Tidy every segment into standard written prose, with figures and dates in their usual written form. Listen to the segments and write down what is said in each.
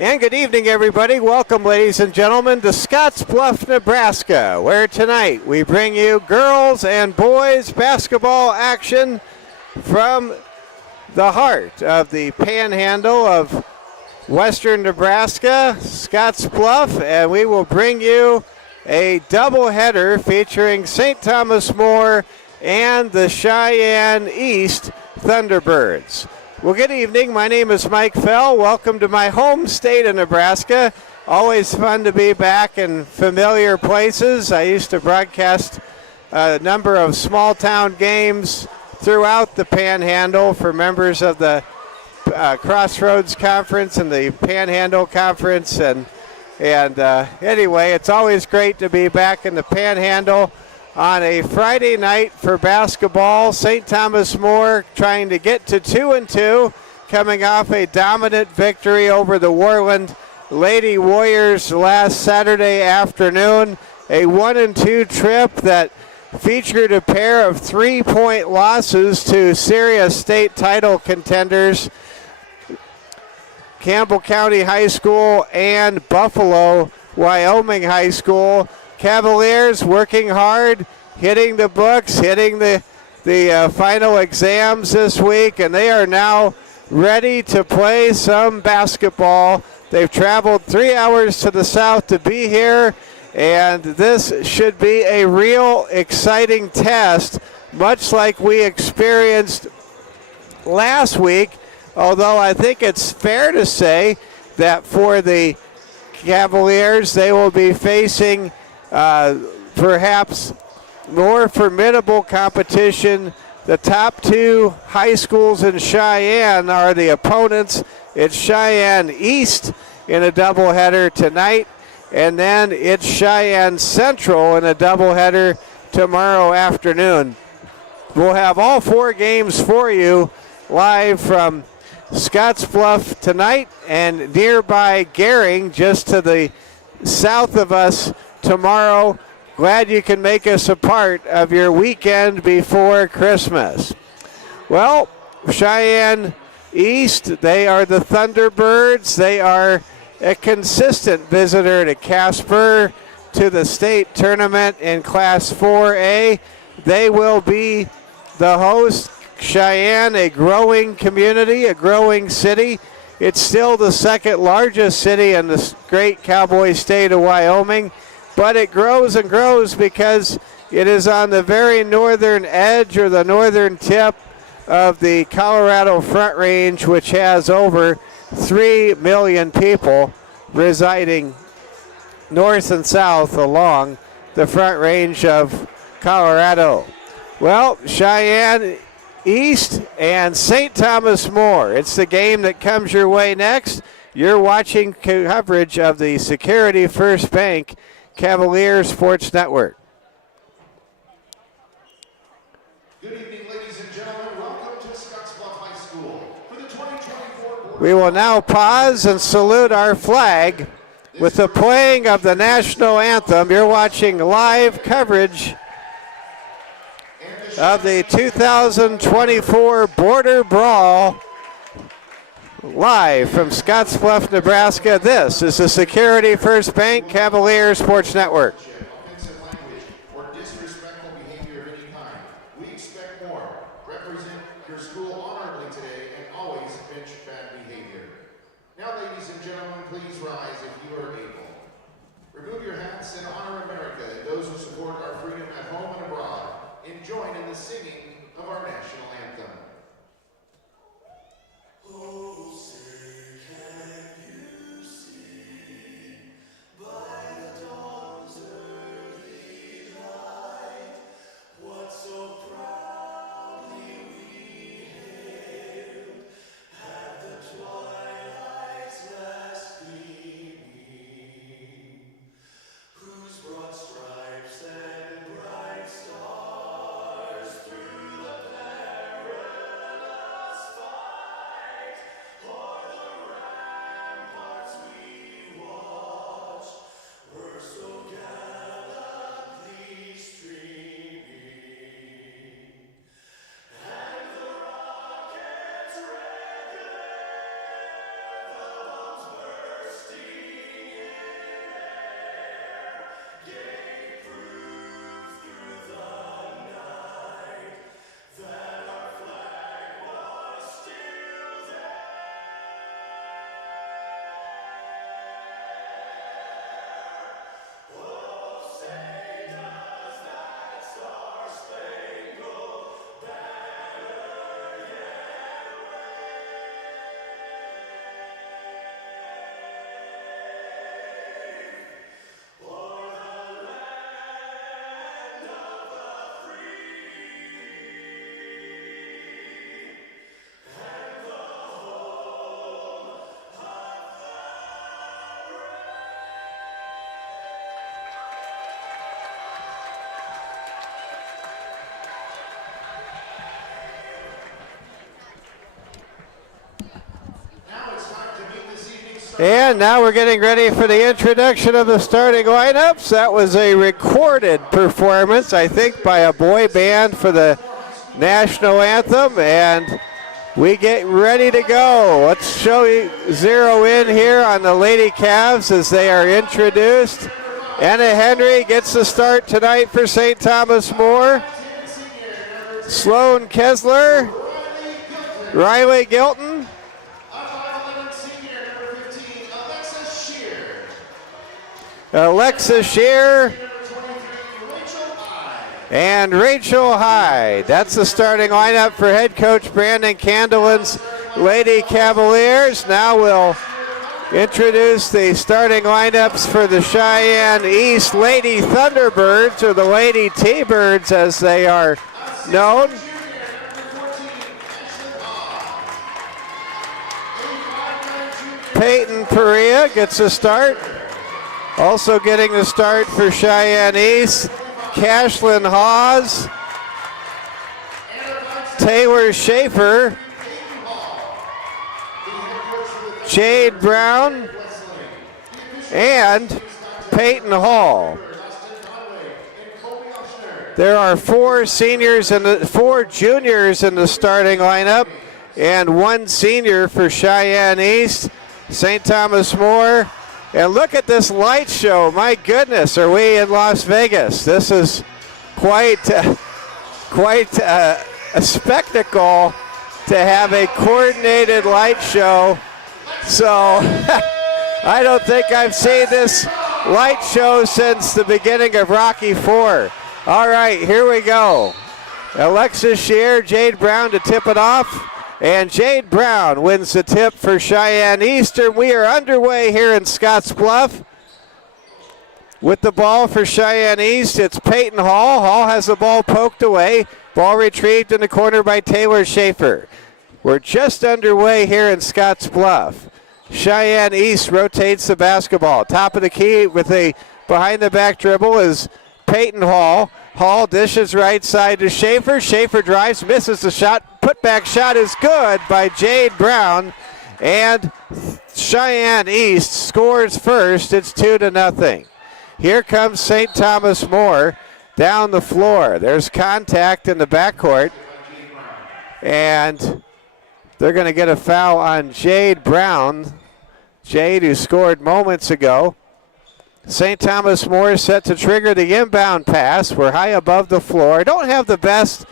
And good evening, everybody. Welcome, ladies and gentlemen, to Scottsbluff, Nebraska, where tonight we bring you girls and boys basketball action from the heart of the panhandle of western Nebraska, Scottsbluff, and we will bring you a doubleheader featuring St. Thomas More and the Cheyenne East Thunderbirds. Well, good evening. My name is Mike Fell. Welcome to my home state of Nebraska. Always fun to be back in familiar places. I used to broadcast a number of small town games throughout the Panhandle for members of the Crossroads Conference and the Panhandle Conference. And anyway, it's always great to be back in the Panhandle on a Friday night for basketball. St. Thomas More trying to get to 2-2, coming off a dominant victory over the Worland Lady Warriors last Saturday afternoon. A 1-2 trip that featured a pair of 3-point losses to serious state title contenders, Campbell County High School and Buffalo, Wyoming High School. Cavaliers working hard, hitting the books, hitting the final exams this week, and they are now ready to play some basketball. They've traveled 3 hours to the south to be here, and this should be a real exciting test, much like we experienced last week, although I think it's fair to say that for the Cavaliers, they will be facing perhaps more formidable competition. The top two high schools in Cheyenne are the opponents. It's Cheyenne East in a doubleheader tonight, and then it's Cheyenne Central in a doubleheader tomorrow afternoon. We'll have all four games for you live from Scottsbluff tonight and nearby Gering, just to the south of us, tomorrow. Glad you can make us a part of your weekend before Christmas. Well, Cheyenne East, they are the Thunderbirds. They are a consistent visitor to Casper, to the state tournament in Class 4A. They will be the host. Cheyenne, a growing community, a growing city. It's still the second largest city in the great cowboy state of Wyoming. But it grows and grows because it is on the very northern edge, or the northern tip of the Colorado Front Range, which has over 3 million people residing north and south along the Front Range of Colorado. Well, Cheyenne East and St. Thomas More. It's the game that comes your way next. You're watching coverage of the Security First Bank Cavalier Sports Network. Good evening, ladies and gentlemen. Welcome to Scottsbluff High School for the 2024. We will now pause and salute our flag with the playing of the national anthem. You're watching live coverage of the 2024 Border Brawl live from Scottsbluff, Nebraska. This is the Security First Bank Cavalier Sports Network. Offensive language or disrespectful behavior of any kind. We expect more. Represent your school honorably today and always bench bad behavior. Now, ladies and gentlemen, please rise if you are able. Remove your hats and honor America and those who support our freedom at home and abroad, and join in the singing of our national anthem. Oh, say can you see by the dawn's early light what so proudly we hailed at the twilight's last gleaming, whose broad stripes and bright stars through the perilous And now we're getting ready for the introduction of the starting lineups. That was a recorded performance, I think, by a boy band for the national anthem. And we get ready to go. Let's zero in here on the Lady Cavs as they are introduced. Anna Henry gets the start tonight for St. Thomas More. Sloan Kessler, Riley Gilton, Alexa Shear, and Rachel Hyde. That's the starting lineup for head coach Brandon Candelin's Lady Cavaliers. Now we'll introduce the starting lineups for the Cheyenne East Lady Thunderbirds, or the Lady T-Birds as they are known. Peyton Perea gets a start. Also getting the start for Cheyenne East, Cashlyn Hawes, Taylor Schaefer, Jade Brown, and Peyton Hall. There are four juniors in the starting lineup, and one senior for Cheyenne East. St. Thomas More. And look at this light show. My goodness, are we in Las Vegas? This is quite a spectacle to have a coordinated light show. So I don't think I've seen this light show since the beginning of Rocky IV. All right, here we go. Alexis Shear, Jade Brown to tip it off. And Jade Brown wins the tip for Cheyenne Eastern. We are underway here in Scotts Bluff. With the ball for Cheyenne East, it's Peyton Hall. Hall has the ball poked away. Ball retrieved in the corner by Taylor Schaefer. We're just underway here in Scotts Bluff. Cheyenne East rotates the basketball. Top of the key with a behind-the-back dribble is Peyton Hall. Hall dishes right side to Schaefer. Schaefer drives, misses the shot. Putback shot is good by Jade Brown. And Cheyenne East scores first. It's 2-0. Here comes St. Thomas More down the floor. There's contact in the backcourt. And they're going to get a foul on Jade Brown. Jade, who scored moments ago. St. Thomas More is set to trigger the inbound pass. We're high above the floor. Don't have the best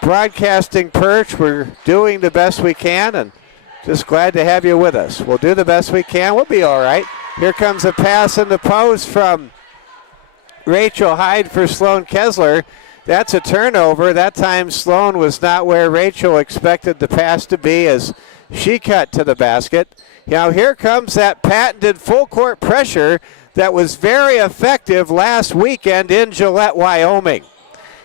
broadcasting perch. We're doing the best we can, and just glad to have you with us. We'll do the best we can. We'll be all right. Here comes a pass in the post from Rachel Hyde for Sloan Kessler. That's a turnover. That time Sloan was not where Rachel expected the pass to be as she cut to the basket. Now here comes that patented full court pressure that was very effective last weekend in Gillette, Wyoming.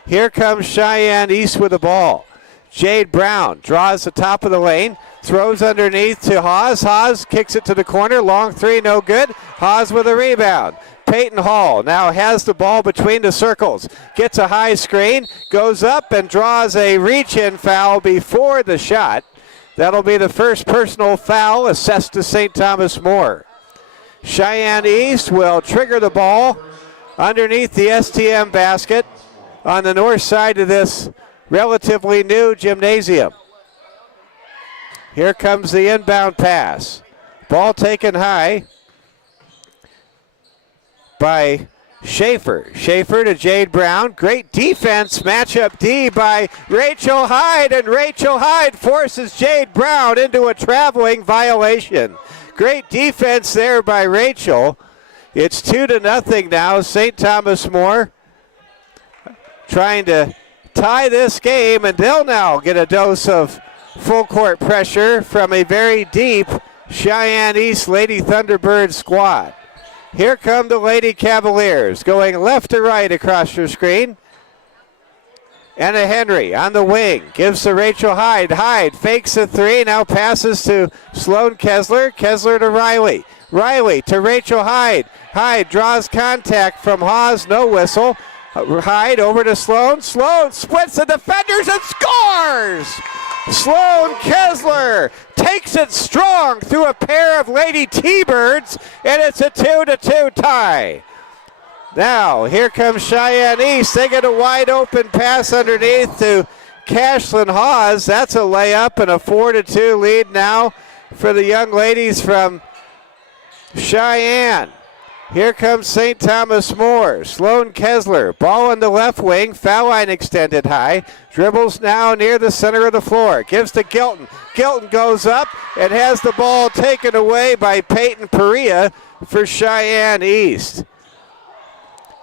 Here comes Cheyenne East with the ball. Jade Brown draws the top of the lane, throws underneath to Hawes. Hawes kicks it to the corner. Long three, no good. Hawes with a rebound. Peyton Hall now has the ball between the circles. Gets a high screen, goes up and draws a reach-in foul before the shot. That'll be the first personal foul assessed to St. Thomas More. Cheyenne East will trigger the ball underneath the STM basket on the north side of this relatively new gymnasium. Here comes the inbound pass. Ball taken high by Schaefer. Schaefer to Jade Brown. Great defense, matchup D by Rachel Hyde, and Rachel Hyde forces Jade Brown into a traveling violation. Great defense there by Rachel. It's 2-0 now. St. Thomas More trying to tie this game, and they'll now get a dose of full court pressure from a very deep Cheyenne East Lady Thunderbird squad. Here come the Lady Cavaliers going left to right across your screen. Anna Henry on the wing, gives to Rachel Hyde. Hyde fakes a three, now passes to Sloan Kessler. Kessler to Riley. Riley to Rachel Hyde. Hyde draws contact from Hawes, no whistle. Hyde over to Sloan. Sloan splits the defenders and scores! Sloan Kessler takes it strong through a pair of Lady T-Birds, and it's a 2-2 tie. Now, here comes Cheyenne East. They get a wide open pass underneath to Cashlyn Hawes. That's a layup and a 4-2 lead now for the young ladies from Cheyenne. Here comes St. Thomas More. Sloan Kessler, ball in the left wing, foul line extended high. Dribbles now near the center of the floor. Gives to Gilton. Gilton goes up and has the ball taken away by Peyton Perea for Cheyenne East.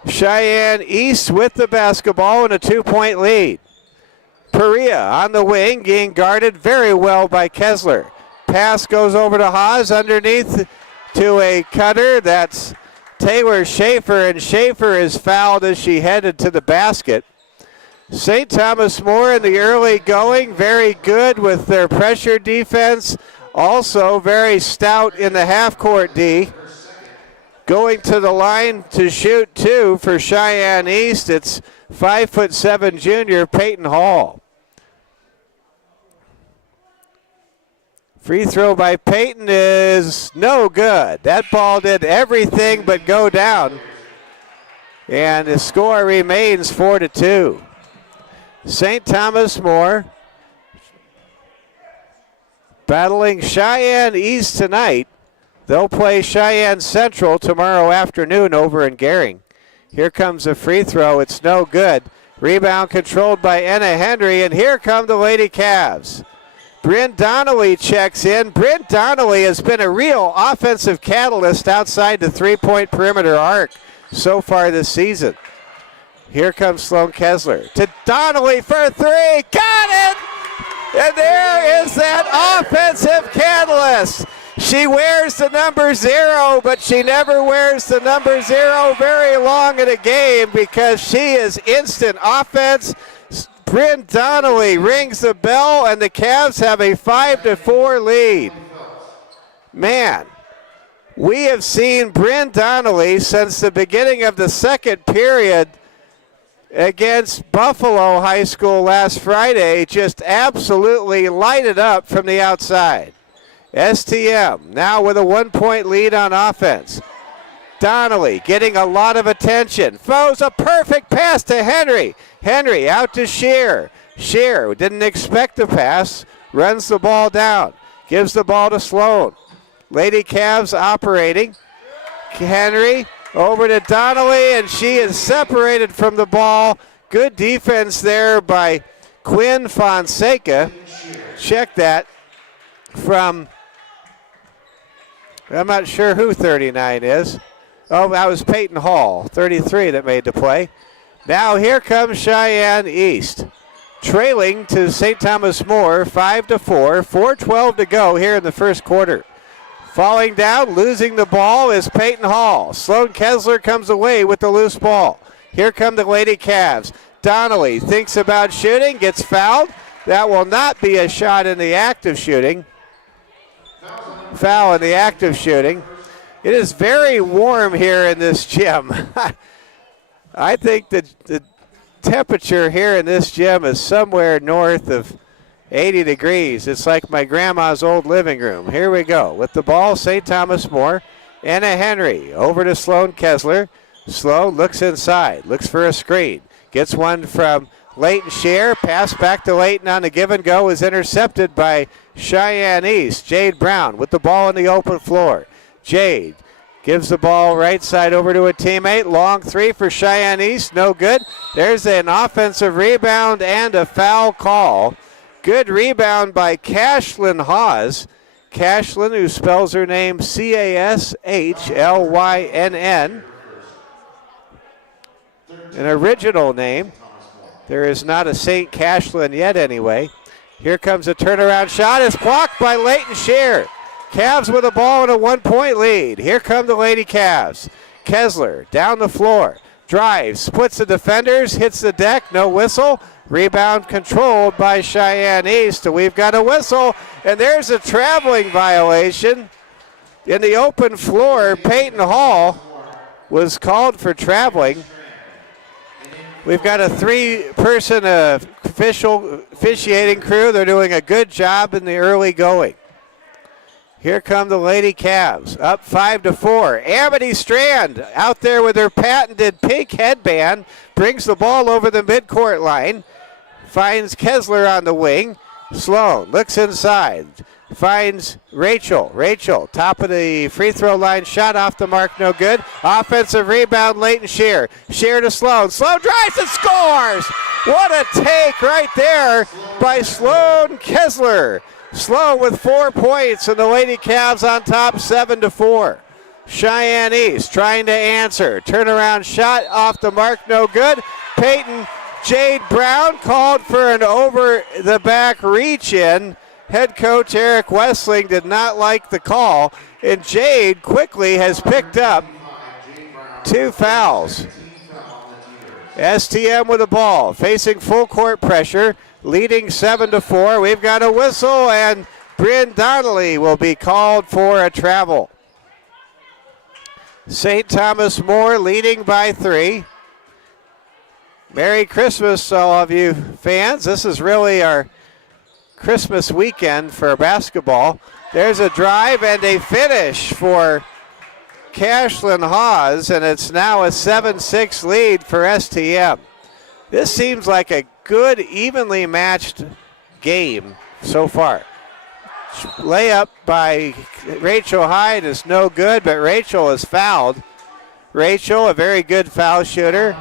Cheyenne East with the basketball and a 2-point lead. Perea on the wing, being guarded very well by Kessler. Pass goes over to Haas underneath to a cutter. That's Taylor Schaefer, and Schaefer is fouled as she headed to the basket. St. Thomas More in the early going, very good with their pressure defense. Also very stout in the half-court D. Going to the line to shoot two for Cheyenne East, it's 5'7" junior Peyton Hall. Free throw by Peyton is no good. That ball did everything but go down. And the score remains 4-2. St. Thomas More battling Cheyenne East tonight. They'll play Cheyenne Central tomorrow afternoon over in Gering. Here comes a free throw. It's no good. Rebound controlled by Anna Henry, and here come the Lady Cavs. Bryn Donnelly checks in. Bryn Donnelly has been a real offensive catalyst outside the three-point perimeter arc so far this season. Here comes Sloan Kessler to Donnelly for three. Got it! And there is that offensive catalyst. She wears the number 0, but she never wears the number 0 very long in a game because she is instant offense. Bryn Donnelly rings the bell, and the Cavs have a 5-4 lead. Man, we have seen Bryn Donnelly since the beginning of the second period against Buffalo High School last Friday just absolutely light it up from the outside. STM now with a 1-point lead on offense. Donnelly getting a lot of attention. Throws a perfect pass to Henry. Henry out to Shear. Shear didn't expect the pass. Runs the ball down. Gives the ball to Sloan. Lady Cavs operating. Henry over to Donnelly, and she is separated from the ball. Good defense there by Quinn Fonseca. Check that from, I'm not sure who 39 is. Oh, that was Peyton Hall, 33, that made the play. Now here comes Cheyenne East, trailing to St. Thomas More, 5-4, 4:12 to go here in the first quarter. Falling down, losing the ball is Peyton Hall. Sloan Kessler comes away with the loose ball. Here come the Lady Cavs. Donnelly thinks about shooting, gets fouled. That will not be a shot in the act of shooting. Foul in the act of shooting. It is very warm here in this gym. I think that the temperature here in this gym is somewhere north of 80 degrees. It's like my grandma's old living room. Here we go. With the ball, St. Thomas More. Anna Henry over to Sloan Kessler. Sloan looks inside, looks for a screen. Gets one from Leighton Shear. Pass back to Leighton on the give and go is intercepted by Cheyenne East. Jade Brown with the ball on the open floor. Jade gives the ball right side over to a teammate. Long three for Cheyenne East. No good. There's an offensive rebound and a foul call. Good rebound by Cashlyn Hawes. Cashlyn, who spells her name Cashlynn. An original name. There is not a St. Cashlyn yet anyway. Here comes a turnaround shot. It's blocked by Leighton Shear. Cavs with the ball and a 1-point lead. Here come the Lady Cavs. Kessler down the floor. Drives, splits the defenders, hits the deck, no whistle. Rebound controlled by Cheyenne East. We've got a whistle, and there's a traveling violation. In the open floor, Peyton Hall was called for traveling. We've got a 3-person officiating crew. They're doing a good job in the early going. Here come the Lady Cavs, up 5-4. Amity Strand out there with her patented pink headband, brings the ball over the midcourt line, finds Kessler on the wing. Sloan looks inside, finds Rachel. Rachel, top of the free throw line, shot off the mark, no good. Offensive rebound, Leighton Shear. Shear to Sloan. Sloan drives and scores! What a take right there by Sloan Kessler. Sloan with 4 points, and the Lady Cavs on top 7-4. Cheyenne East trying to answer. Turnaround shot off the mark, no good. Peyton Jade Brown called for an over-the-back reach-in. Head coach Eric Westling did not like the call, and Jade quickly has picked up 2 fouls. STM with the ball, facing full court pressure, leading 7-4. We've got a whistle, and Bryn Donnelly will be called for a travel. St. Thomas More leading by 3. Merry Christmas, all of you fans. This is really our Christmas weekend for basketball. There's a drive and a finish for Cashlyn Hawes, and it's now a 7-6 lead for STM. This seems like a good, evenly matched game so far. Layup by Rachel Hyde is no good, but Rachel is fouled. Rachel, a very good foul shooter.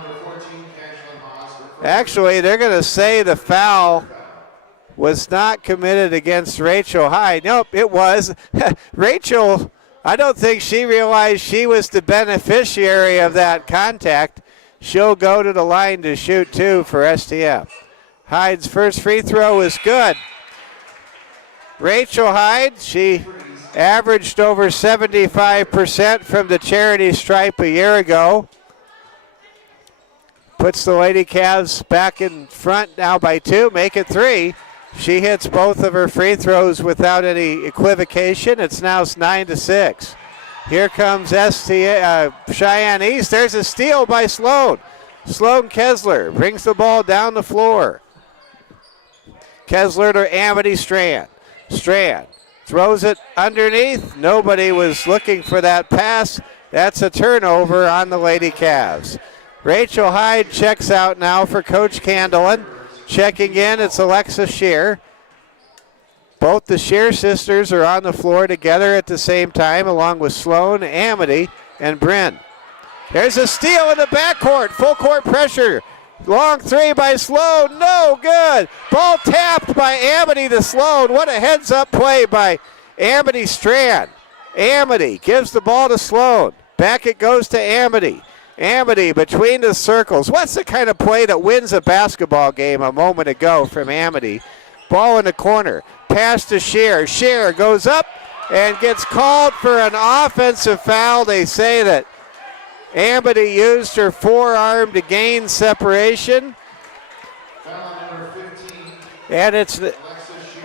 Actually, they're going to say the foul was not committed against Rachel Hyde. Nope, it was. Rachel, I don't think she realized she was the beneficiary of that contact. She'll go to the line to shoot 2 for STM. Hyde's first free throw is good. Rachel Hyde, she averaged over 75% from the charity stripe a year ago. Puts the Lady Cavs back in front now by 2, make it 3. She hits both of her free throws without any equivocation. It's now 9-6. Here comes Cheyenne East. There's a steal by Sloan. Sloan Kessler brings the ball down the floor. Kessler to Amity Strand. Strand throws it underneath. Nobody was looking for that pass. That's a turnover on the Lady Cavs. Rachel Hyde checks out now for Coach Candelan. Checking in, it's Alexa Shear. Both the Shear sisters are on the floor together at the same time, along with Sloan, Amity, and Bryn. There's a steal in the backcourt. Full court pressure. Long 3 by Sloan. No good. Ball tapped by Amity to Sloan. What a heads-up play by Amity Strand. Amity gives the ball to Sloan. Back it goes to Amity. Amity between the circles. What's the kind of play that wins a basketball game a moment ago from Amity? Ball in the corner. Pass to Shear. Shear goes up and gets called for an offensive foul. They say that Amity used her forearm to gain separation. And it's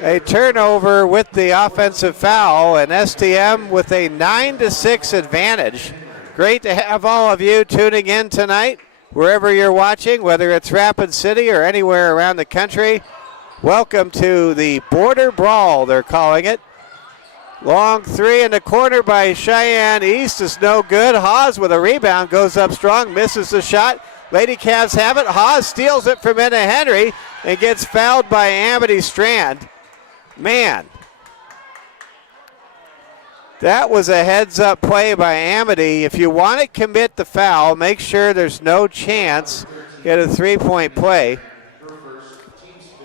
a turnover with the offensive foul, and STM with a 9-6 advantage. Great to have all of you tuning in tonight, wherever you're watching, whether it's Rapid City or anywhere around the country. Welcome to the Border Brawl, they're calling it. Long 3 in the corner by Cheyenne East is no good. Hawes with a rebound goes up strong, misses the shot. Lady Cavs have it. Hawes steals it from Enna Henry and gets fouled by Amity Strand. Man, that was a heads-up play by Amity. If you want to commit the foul, make sure there's no chance. Get a 3-point play.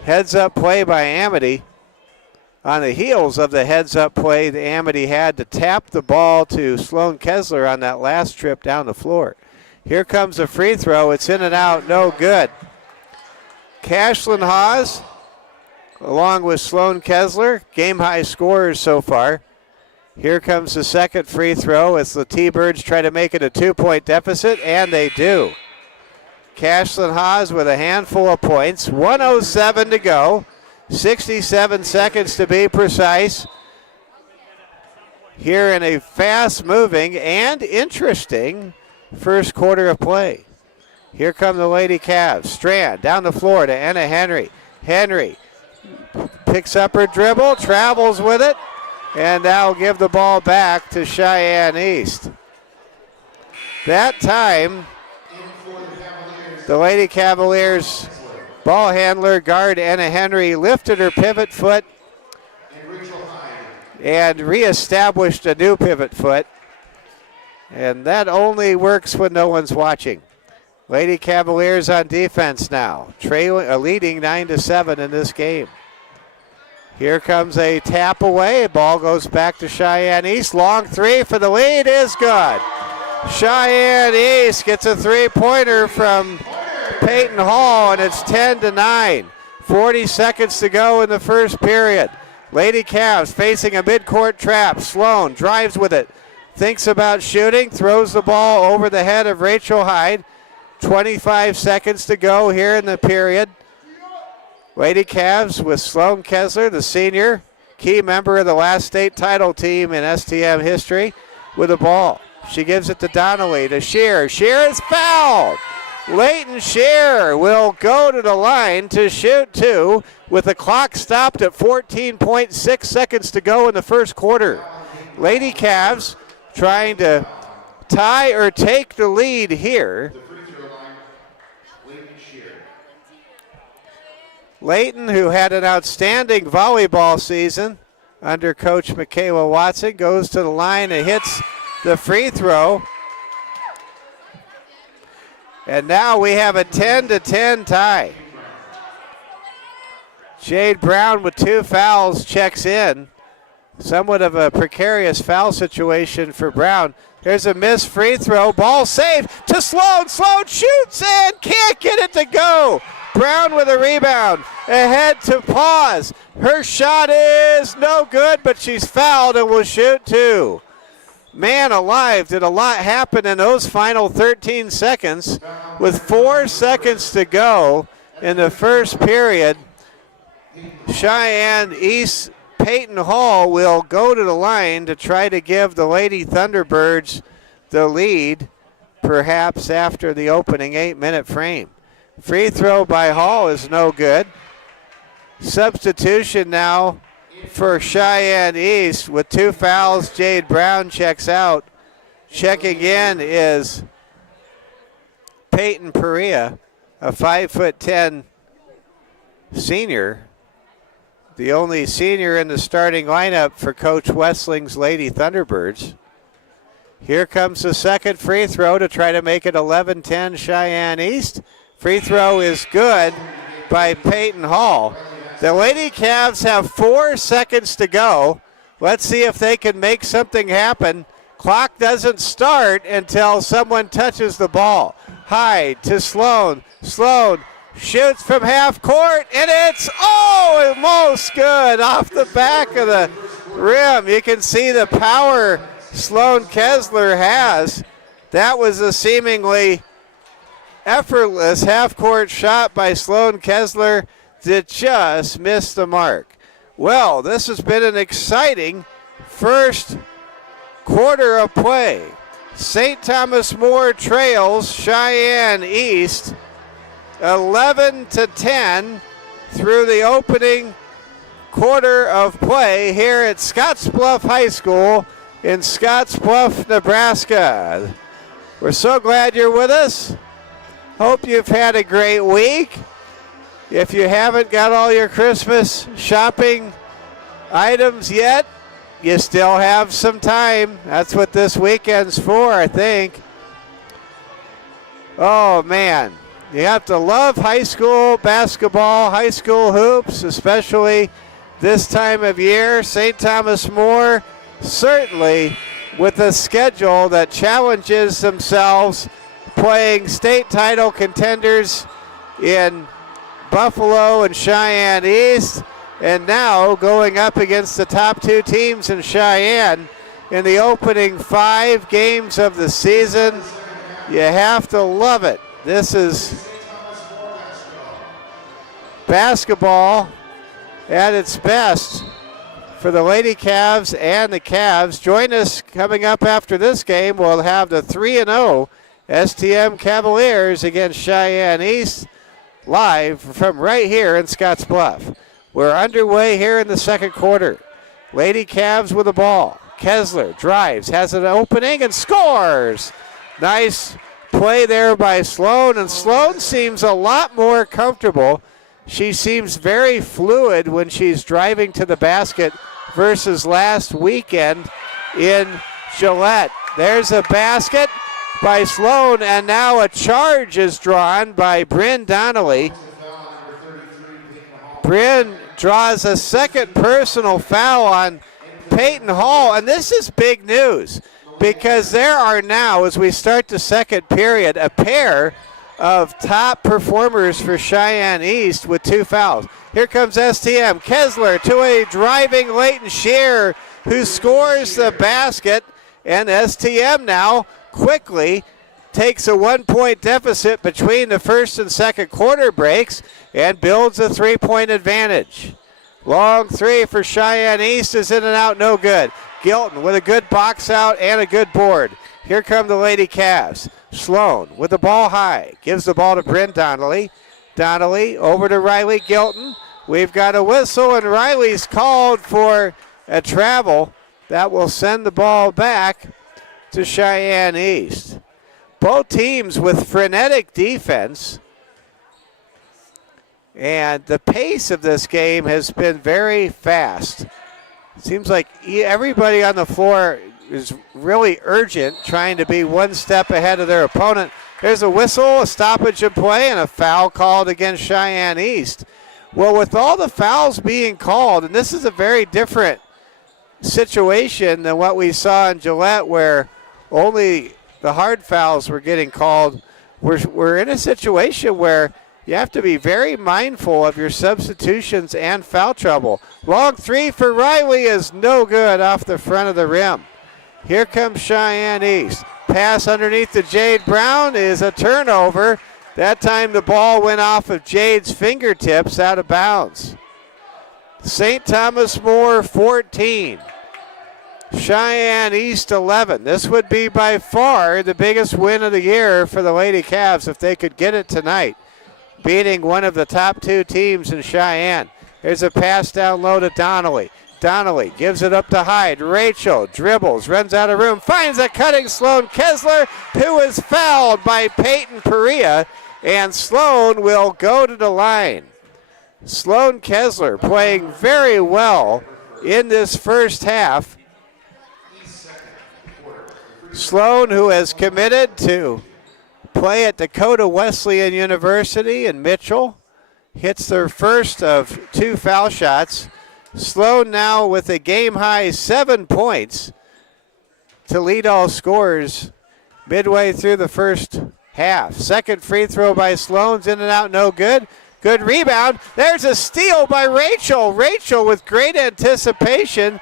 Heads-up play by Amity. On the heels of the heads-up play that Amity had to tap the ball to Sloan Kessler on that last trip down the floor. Here comes a free throw. It's in and out, no good. Cashlyn Hawes, along with Sloan Kessler, game-high scorers so far. Here comes the second free throw as the T-Birds try to make it a 2-point deficit, and they do. Cashlyn Hawes with a handful of points. 1:07 to go. 67 seconds to be precise. Here in a fast-moving and interesting first quarter of play. Here come the Lady Cavs. Strand down the floor to Anna Henry. Henry picks up her dribble, travels with it, and now give the ball back to Cheyenne East. That time, the Lady Cavaliers ball handler, guard Anna Henry, lifted her pivot foot and reestablished a new pivot foot. And that only works when no one's watching. Lady Cavaliers on defense now, leading 9-7 in this game. Here comes a tap away. Ball goes back to Cheyenne East. Long three for the lead is good. Cheyenne East gets a three-pointer from Peyton Hall, and it's 10-9. 40 seconds to go in the first period. Lady Cavs facing a midcourt trap. Sloan drives with it. Thinks about shooting. Throws the ball over the head of Rachel Hyde. 25 seconds to go here in the period. Lady Cavs with Sloan Kessler, the senior, key member of the last state title team in STM history, with the ball. She gives it to Donnelly, to Shear. Shear is fouled. Leighton Shear will go to the line to shoot two with the clock stopped at 14.6 seconds to go in the first quarter. Lady Cavs trying to tie or take the lead here. Leighton, who had an outstanding volleyball season under Coach Michaela Watson, goes to the line and hits the free throw. And now we have a 10-10 tie. Jade Brown with 2 fouls checks in. Somewhat of a precarious foul situation for Brown. There's a missed free throw. Ball saved to Sloan. Sloan shoots and can't get it to go. Brown with a rebound. Ahead to pause. Her shot is no good, but she's fouled and will shoot two. Man alive, did a lot happen in those final 13 seconds. With 4 seconds to go in the first period, Cheyenne East Peyton Hall will go to the line to try to give the Lady Thunderbirds the lead, perhaps after the opening 8-minute frame. Free throw by Hall is no good. Substitution now for Cheyenne East with 2 fouls. Jade Brown checks out. Checking in is Peyton Perea, a 5'10" senior. The only senior in the starting lineup for Coach Westling's Lady Thunderbirds. Here comes the second free throw to try to make it 11-10 Cheyenne East. Free throw is good by Peyton Hall. The Lady Cavs have 4 seconds to go. Let's see if they can make something happen. Clock doesn't start until someone touches the ball. Hyde to Sloan. Sloan shoots from half court, and it's almost good off the back of the rim. You can see the power Sloan Kessler has. That was a seemingly effortless half-court shot by Sloan Kessler that just missed the mark. Well, this has been an exciting first quarter of play. St. Thomas More trails Cheyenne East 11-10 through the opening quarter of play here at Scottsbluff High School in Scottsbluff, Nebraska. We're so glad you're with us. Hope you've had a great week. If you haven't got all your Christmas shopping items yet, you still have some time. That's what this weekend's for, I think. Oh, man. You have to love high school basketball, high school hoops, especially this time of year. St. Thomas More, certainly with a schedule that challenges themselves, playing state title contenders in Buffalo and Cheyenne East, and now going up against the top 2 teams in Cheyenne in the opening 5 games of the season. You have to love it. This is basketball at its best for the Lady Cavs and the Cavs. Join us coming up after this game. We'll have the 3-0 STM Cavaliers against Cheyenne East, live from right here in Scotts Bluff. We're underway here in the second quarter. Lady Cavs with the ball. Kessler drives, has an opening, and scores. Nice play there by Sloan, and Sloan seems a lot more comfortable. She seems very fluid when she's driving to the basket versus last weekend in Gillette. There's a basket by Sloan, and now a charge is drawn by Bryn Donnelly. Bryn draws a second personal foul on Peyton Hall, and this is big news because there are now, as we start the second period, a pair of top performers for Cheyenne East with 2 fouls. Here comes STM. Kessler to a driving Leighton Shear who scores the basket, and STM now quickly takes a 1-point deficit between the first and second quarter breaks and builds a 3-point advantage. Long three for Cheyenne East is in and out, no good. Gilton with a good box out and a good board. Here come the Lady Cavs. Sloan with the ball high, gives the ball to Bryn Donnelly. Donnelly over to Riley Gilton. We've got a whistle, and Riley's called for a travel. That will send the ball back to Cheyenne East. Both teams with frenetic defense. And the pace of this game has been very fast. Seems like everybody on the floor is really urgent, trying to be one step ahead of their opponent. There's a whistle, a stoppage in play, and a foul called against Cheyenne East. Well, with all the fouls being called, and this is a very different situation than what we saw in Gillette where only the hard fouls were getting called. We're in a situation where you have to be very mindful of your substitutions and foul trouble. Long three for Riley is no good off the front of the rim. Here comes Cheyenne East. Pass underneath to Jade Brown is a turnover. That time the ball went off of Jade's fingertips out of bounds. St. Thomas More 14. Cheyenne East 11. This would be by far the biggest win of the year for the Lady Cavs if they could get it tonight, beating one of the top 2 teams in Cheyenne. Here's a pass down low to Donnelly. Donnelly gives it up to Hyde. Rachel dribbles, runs out of room, finds a cutting Sloan Kessler, who is fouled by Peyton Perea, and Sloan will go to the line. Sloan Kessler playing very well in this first half. Sloan, who has committed to play at Dakota Wesleyan University in Mitchell, hits their first of 2 foul shots. Sloan now with a game-high 7 points to lead all scorers midway through the first half. Second free throw by Sloan's in and out, no good. Good rebound. There's a steal by Rachel. Rachel with great anticipation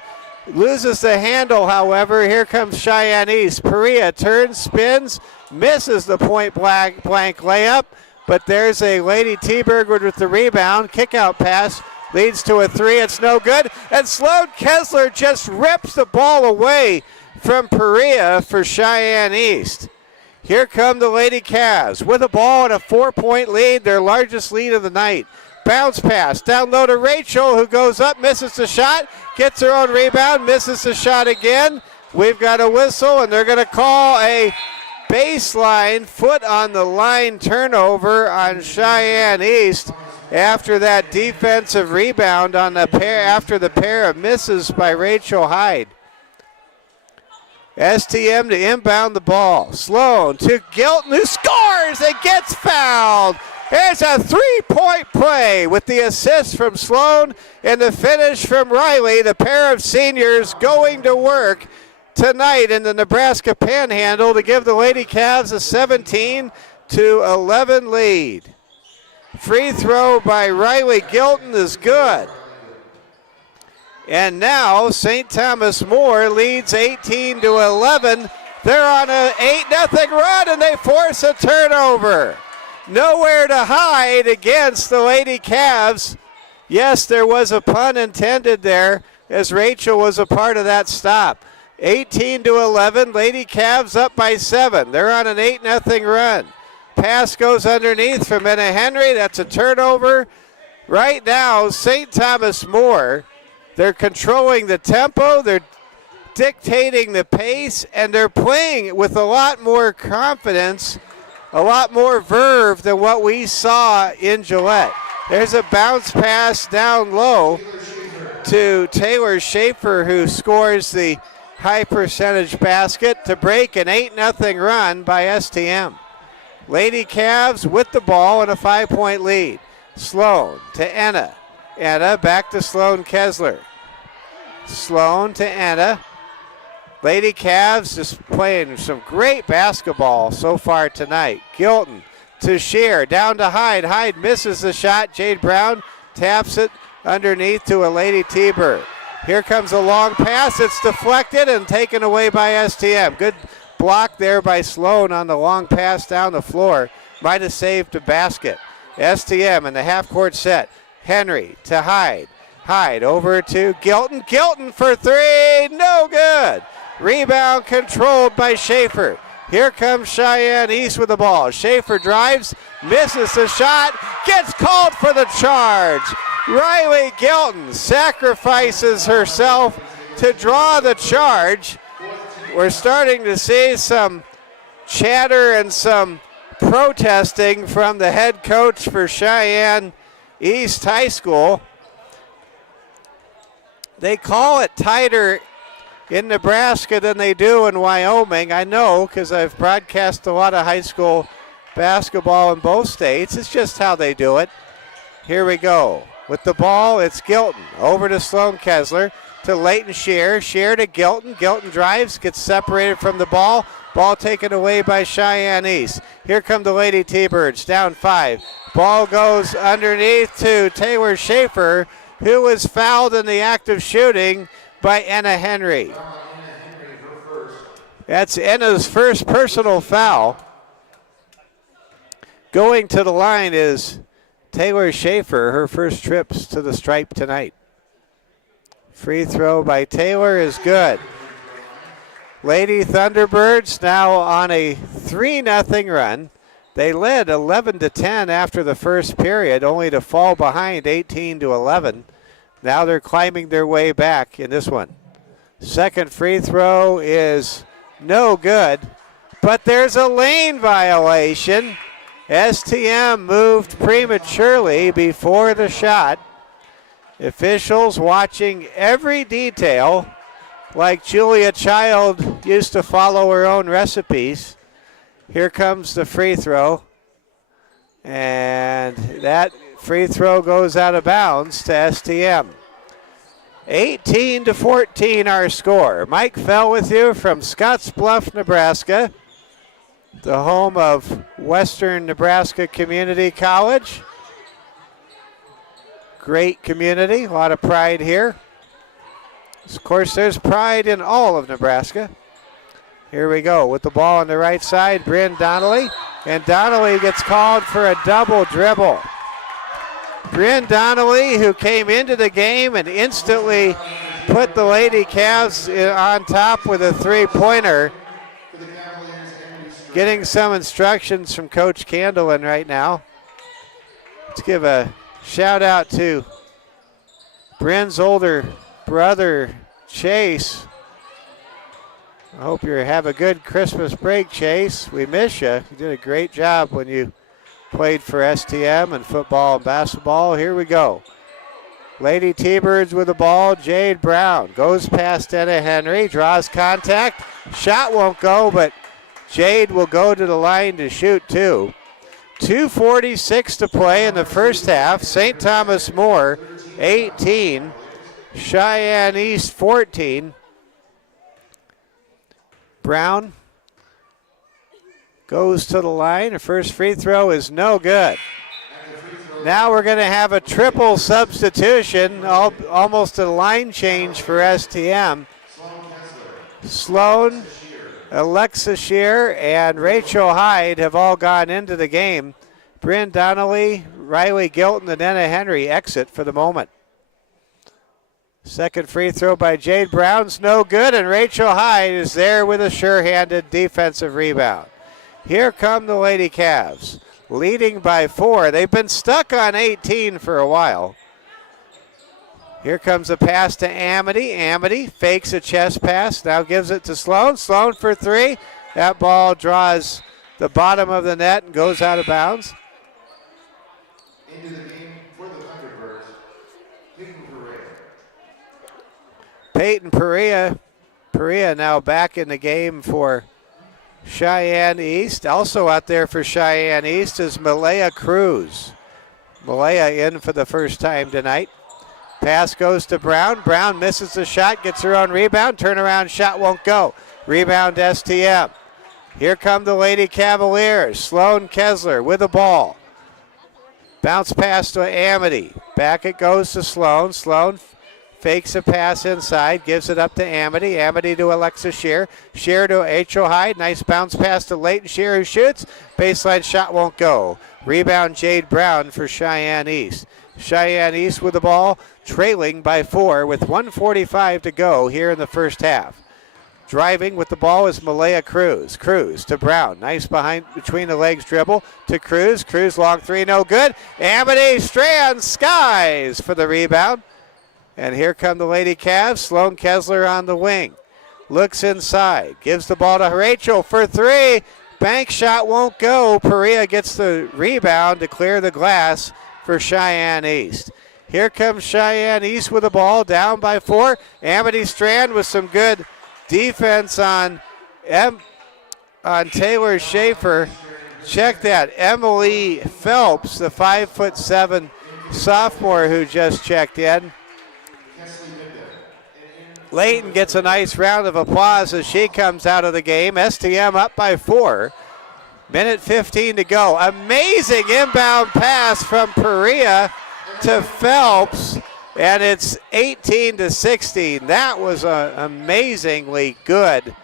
loses the handle, however. Here comes Cheyenne East. Perea turns, spins, misses the point blank layup, but there's a Lady T-Berg with the rebound. Kick-out pass leads to a 3. It's no good. And Sloan Kessler just rips the ball away from Perea for Cheyenne East. Here come the Lady Cavs with the ball and a 4-point lead, their largest lead of the night. Bounce pass down low to Rachel, who goes up, misses the shot, gets her own rebound, misses the shot again. We've got a whistle, and they're going to call a baseline foot on the line turnover on Cheyenne East after that defensive rebound on the pair, after the pair of misses by Rachel Hyde. STM to inbound the ball. Sloan to Gilton, who scores and gets fouled. There's a 3-point play with the assist from Sloan and the finish from Riley. The pair of seniors going to work tonight in the Nebraska Panhandle to give the Lady Cavs a 17-11 lead. Free throw by Riley Gilton is good. And now St. Thomas More leads 18-11. They're on an 8-0 run, and they force a turnover. Nowhere to hide against the Lady Cavs. Yes, there was a pun intended there, as Rachel was a part of that stop. 18-11. Lady Cavs up by 7. They're on an 8-0 run. Pass goes underneath from Anna Henry. That's a turnover. Right now, St. Thomas More, they're controlling the tempo. They're dictating the pace, and they're playing with a lot more confidence, a lot more verve than what we saw in Gillette. There's a bounce pass down low to Taylor Schaefer, who scores the high percentage basket to break an 8-0 run by STM. Lady Cavs with the ball and a 5-point lead. Sloan to Anna. Anna back to Sloan Kessler. Sloan to Anna. Lady Cavs just playing some great basketball so far tonight. Gilton to Shear, down to Hyde. Hyde misses the shot. Jade Brown taps it underneath to a Lady T-Bird. Here comes a long pass. It's deflected and taken away by STM. Good block there by Sloan on the long pass down the floor. Might have saved a basket. STM in the half-court set. Henry to Hyde. Hyde over to Gilton. Gilton for three. No good. Rebound controlled by Schaefer. Here comes Cheyenne East with the ball. Schaefer drives, misses the shot, gets called for the charge. Riley Gilton sacrifices herself to draw the charge. We're starting to see some chatter and some protesting from the head coach for Cheyenne East High School. They call it tighter in Nebraska than they do in Wyoming. I know because I've broadcast a lot of high school basketball in both states. It's just how they do it. Here we go. With the ball, it's Gilton. Over to Sloan Kessler, to Leighton Shear. Shear to Gilton. Gilton drives, gets separated from the ball. Ball taken away by Cheyenne East. Here come the Lady T-Birds, down 5. Ball goes underneath to Taylor Schaefer, who was fouled in the act of shooting by Anna Henry. That's Anna's first personal foul. Going to the line is Taylor Schaefer, her first trips to the stripe tonight. Free throw by Taylor is good. Lady Thunderbirds now on a 3-0 run. They led 11-10 after the first period, only to fall behind 18-11. Now they're climbing their way back in this one. Second free throw is no good, but there's a lane violation. STM moved prematurely before the shot. Officials watching every detail like Julia Child used to follow her own recipes. Here comes the free throw, and that free throw goes out of bounds to STM. 18-14 our score. Mike Fell with you from Scottsbluff, Nebraska, the home of Western Nebraska Community College. Great community, a lot of pride here. Of course, there's pride in all of Nebraska. Here we go with the ball on the right side, Bryn Donnelly, and Donnelly gets called for a double dribble. Bryn Donnelly, who came into the game and instantly put the Lady Cavs on top with a three-pointer, getting some instructions from Coach Candelin right now. Let's give a shout out to Bryn's older brother, Chase. I hope you have a good Christmas break, Chase. We miss you. You did a great job when you played for STM and football and basketball. Here we go. Lady T-Birds with the ball. Jade Brown goes past Anna Henry, draws contact. Shot won't go, but Jade will go to the line to shoot two. 2:46 to play in the first half. St. Thomas More 18, Cheyenne East 14. Brown goes to the line. Her first free throw is no good. Now we're going to have a triple substitution, almost a line change for STM. Sloan, Alexa Shear, and Rachel Hyde have all gone into the game. Bryn Donnelly, Riley Gilton, and Anna Henry exit for the moment. Second free throw by Jade Brown's no good, and Rachel Hyde is there with a sure-handed defensive rebound. Here come the Lady Cavs, leading by 4. They've been stuck on 18 for a while. Here comes a pass to Amity. Amity fakes a chest pass, now gives it to Sloan. Sloan for 3. That ball draws the bottom of the net and goes out of bounds. Into the game for the Thunderbirds, Peyton Perea. Perea now back in the game for Cheyenne East. Also out there for Cheyenne East is Malaya Cruz. Malaya in for the first time tonight. Pass goes to Brown. Brown misses the shot, gets her own rebound. Turnaround shot won't go. Rebound STM. Here come the Lady Cavaliers. Sloan Kessler with the ball. Bounce pass to Amity. Back it goes to Sloan. Sloan fakes a pass inside, gives it up to Amity. Amity to Alexa Shear. Shear to H.O. Hyde. Nice bounce pass to Leighton Shear, who shoots. Baseline shot won't go. Rebound Jade Brown for Cheyenne East. Cheyenne East with the ball, trailing by 4 with 1:45 to go here in the first half. Driving with the ball is Malaya Cruz. Cruz to Brown. Nice behind between the legs dribble to Cruz. Cruz long 3, no good. Amity Strand skies for the rebound. And here come the Lady Cavs. Sloan Kessler on the wing. Looks inside. Gives the ball to Rachel for 3. Bank shot won't go. Perea gets the rebound to clear the glass for Cheyenne East. Here comes Cheyenne East with the ball, down by 4. Amity Strand with some good defense on Taylor Schaefer. Check that. Emily Phelps, the 5'7" sophomore who just checked in. Leighton gets a nice round of applause as she comes out of the game. STM up by 4. Minute 15 to go. Amazing inbound pass from Perea to Phelps, and it's 18-16. That was an amazingly good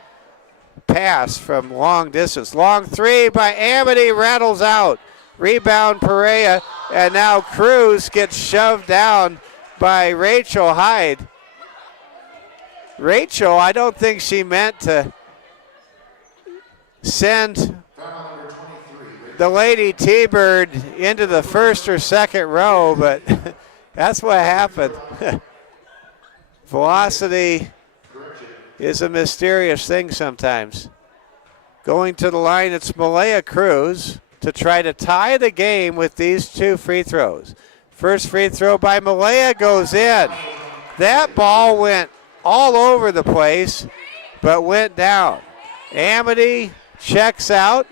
pass from long distance. Long 3 by Amity, rattles out. Rebound Perea, and now Cruz gets shoved down by Rachel Hyde. Rachel, I don't think she meant to send the Lady T-Bird into the first or second row, but that's what happened. Velocity is a mysterious thing sometimes. Going to the line, it's Malaya Cruz to try to tie the game with these 2 free throws. First free throw by Malaya goes in. That ball went all over the place, but went down. Amity checks out.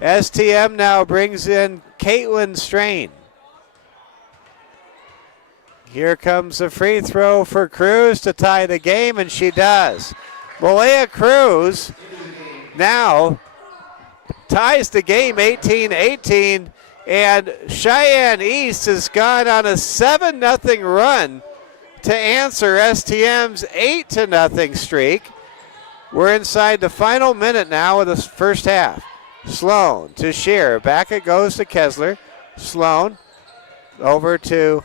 STM now brings in Caitlin Strain. Here comes a free throw for Cruz to tie the game, and she does. Malaya Cruz now ties the game 18-18, and Cheyenne East has gone on a 7-0 run to answer STM's 8-0 streak. We're inside the final minute now of the first half. Sloan to Shear. Back it goes to Kessler. Sloan over to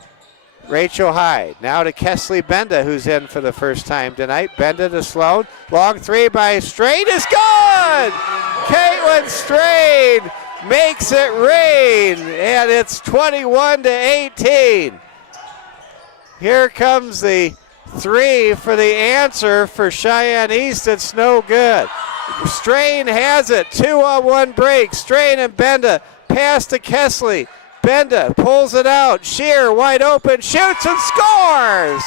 Rachel Hyde. Now to Kesley Benda, who's in for the first time tonight. Benda to Sloan. Long 3 by Strain is good! Caitlin Strain makes it rain, and it's 21-18. Here comes the 3 for the answer for Cheyenne East. It's no good. Strain has it. 2-on-1 break. Strain and Benda. Pass to Kesley. Benda pulls it out. Shear wide open. Shoots and scores.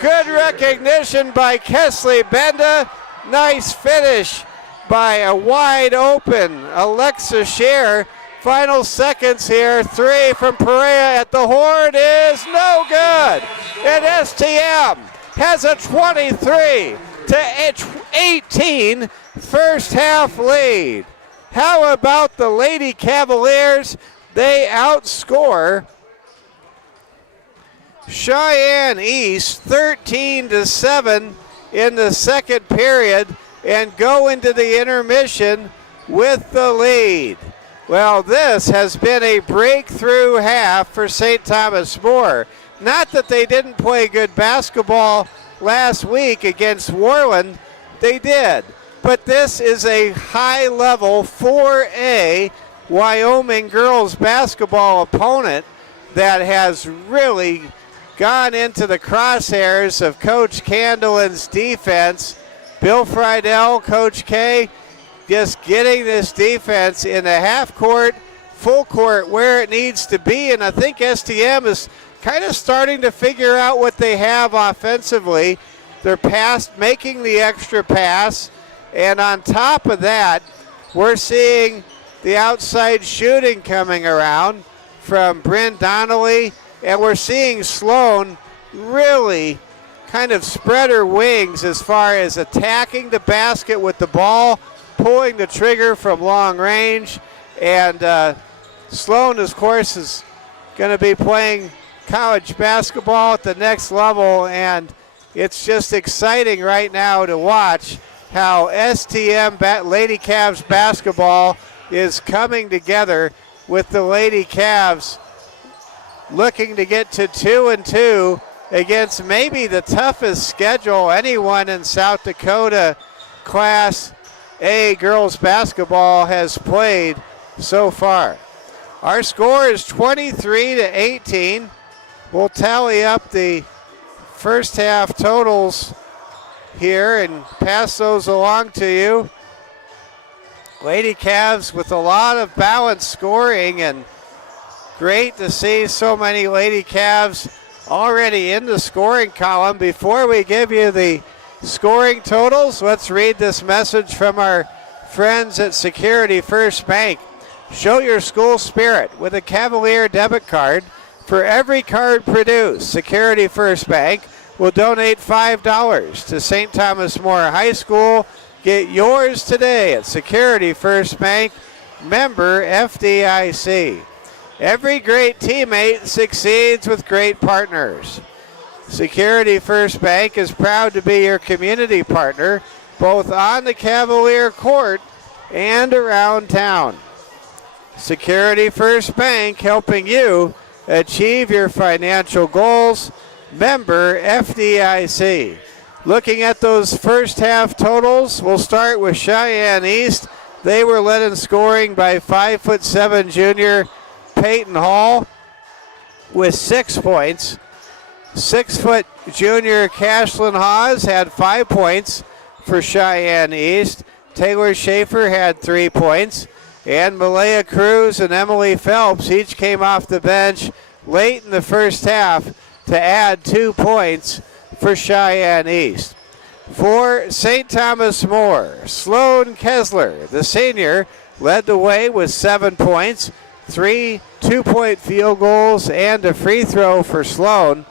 Good recognition by Kesley Benda. Nice finish by a wide open Alexa Shear. Final seconds here. 3 from Perea at the horn is no good. And STM has a 23-18 first half lead. How about the Lady Cavaliers? They outscore Cheyenne East 13-7 in the second period and go into the intermission with the lead. Well, this has been a breakthrough half for St. Thomas More. Not that they didn't play good basketball last week against Worland, they did. But this is a high-level 4A Wyoming girls basketball opponent that has really gone into the crosshairs of Coach Candelin's defense. Bill Friedel, Coach K, just getting this defense in the half court, full court where it needs to be. And I think STM is kind of starting to figure out what they have offensively. They're making the extra pass. And on top of that, we're seeing the outside shooting coming around from Bryn Donnelly. And we're seeing Sloan really kind of spread her wings as far as attacking the basket with the ball, pulling the trigger from long range. And Sloan, of course, is going to be playing college basketball at the next level. And it's just exciting right now to watch how STM Lady Cavs basketball is coming together, with the Lady Cavs looking to get to 2-2 against maybe the toughest schedule anyone in South Dakota Class A girls basketball has played so far. Our score is 23-18. We'll tally up the first half totals here and pass those along to you. Lady Cavs with a lot of balanced scoring, and great to see so many Lady Cavs already in the scoring column. Before we give you the scoring totals, let's read this message from our friends at Security First Bank. Show your school spirit with a Cavalier debit card. For every card produced, Security First Bank will donate $5 to St. Thomas More High School. Get yours today at Security First Bank, member FDIC. Every great teammate succeeds with great partners. Security First Bank is proud to be your community partner, both on the Cavalier court and around town. Security First Bank, helping you achieve your financial goals, member FDIC. Looking at those first half totals, we'll start with Cheyenne East. They were led in scoring by 5'7" junior Peyton Hall with 6 points. 6' junior Cashlyn Hawes had 5 points for Cheyenne East. Taylor Schaefer had 3 points. And Malaya Cruz and Emily Phelps each came off the bench late in the first half to add 2 points for Cheyenne East. For St. Thomas More, Sloan Kessler, the senior, led the way with 7 points, 3 two-point field goals, and a free throw for Sloan.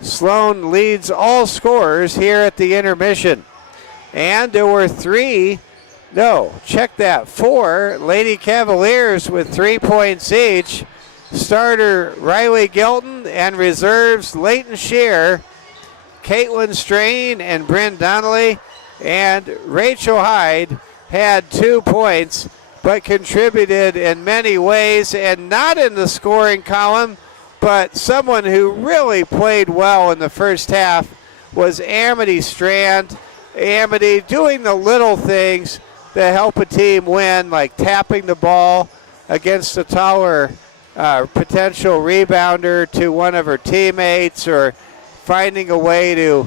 Sloan leads all scorers here at the intermission. And there were 4 Lady Cavaliers with 3 points each. Starter Riley Gilton and reserves Leighton Shear, Caitlin Strain, and Bryn Donnelly. And Rachel Hyde had 2 points, but contributed in many ways, and not in the scoring column, but someone who really played well in the first half was Amity Strand. Amity doing the little things that help a team win, like tapping the ball against a taller potential rebounder to one of her teammates, or finding a way to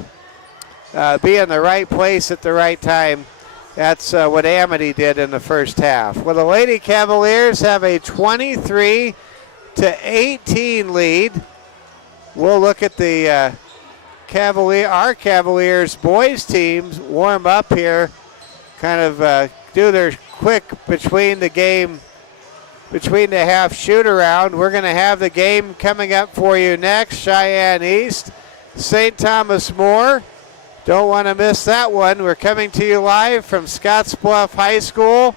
be in the right place at the right time. That's what Amity did in the first half. Well, the Lady Cavaliers have a 23-18 lead. We'll look at the our Cavaliers boys teams warm up here, kind of do their quick between the half shoot around. We're going to have the game coming up for you next. Cheyenne East, St. Thomas More. Don't want to miss that one. We're coming to you live from Scottsbluff High School.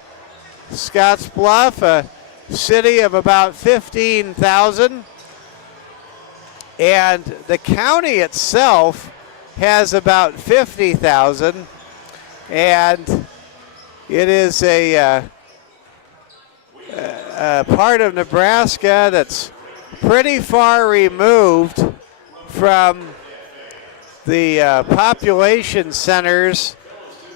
Scottsbluff, a city of about 15,000. And the county itself has about 50,000. And it is a part of Nebraska that's pretty far removed from the population centers,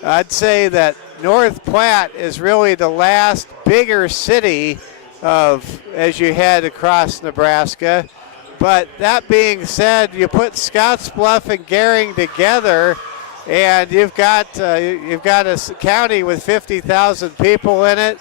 I'd say that North Platte is really the last bigger city as you head across Nebraska. But that being said, you put Scottsbluff and Gering together, and you've got a county with 50,000 people in it.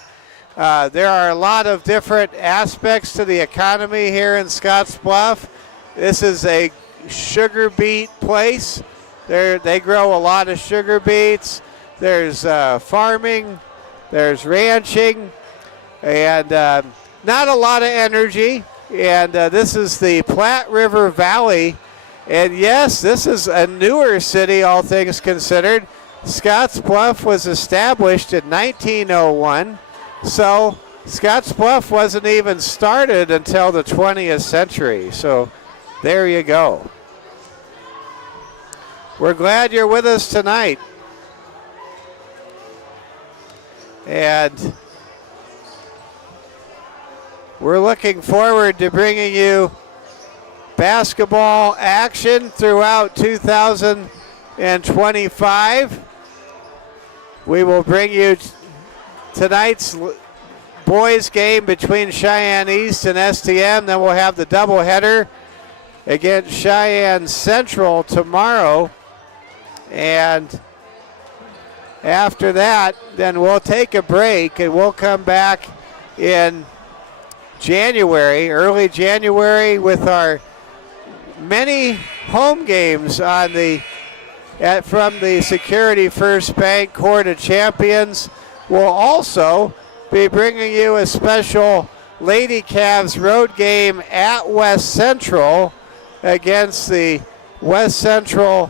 There are a lot of different aspects to the economy here in Scottsbluff. This is a sugar beet place. They grow a lot of sugar beets. There's farming, there's ranching, and not a lot of energy. And this is the Platte River Valley. And yes, this is a newer city, all things considered. Scottsbluff was established in 1901. So Scottsbluff wasn't even started until the 20th century. So there you go. We're glad you're with us tonight. And we're looking forward to bringing you basketball action throughout 2025. We will bring you tonight's boys game between Cheyenne East and STM. Then we'll have the doubleheader against Cheyenne Central tomorrow. And after that, then we'll take a break and we'll come back in January, early January, with our many home games from the Security First Bank Court of Champions. We'll also be bringing you a special Lady Cavs road game at West Central against the West Central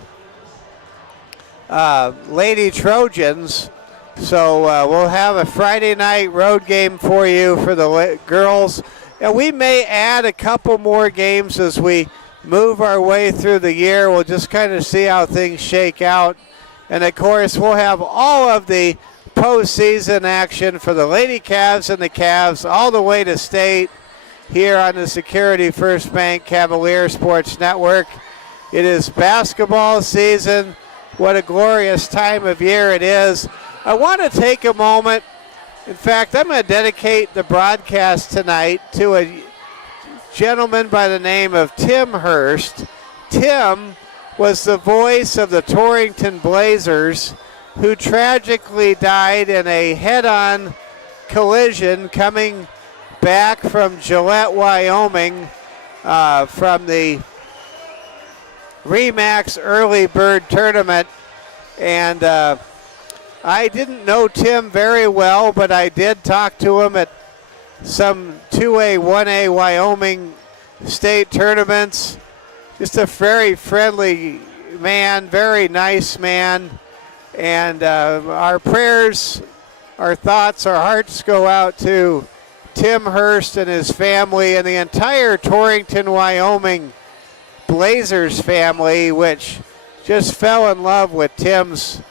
Lady Trojans. So we'll have a Friday night road game for you for the girls. And we may add a couple more games as we move our way through the year. We'll just kind of see how things shake out. And, of course, we'll have all of the postseason action for the Lady Cavs and the Cavs all the way to state here on the Security First Bank Cavalier Sports Network. It is basketball season. What a glorious time of year it is. I want to take a moment. In fact, I'm going to dedicate the broadcast tonight to a gentleman by the name of Tim Hurst. Tim was the voice of the Torrington Blazers, who tragically died in a head-on collision coming back from Gillette, Wyoming, from the Remax Early Bird Tournament. And I didn't know Tim very well, but I did talk to him at some 2A, 1A Wyoming state tournaments. Just a very friendly man, very nice man. And our prayers, our thoughts, our hearts go out to Tim Hurst and his family and the entire Torrington, Wyoming Blazers family, which just fell in love with Tim's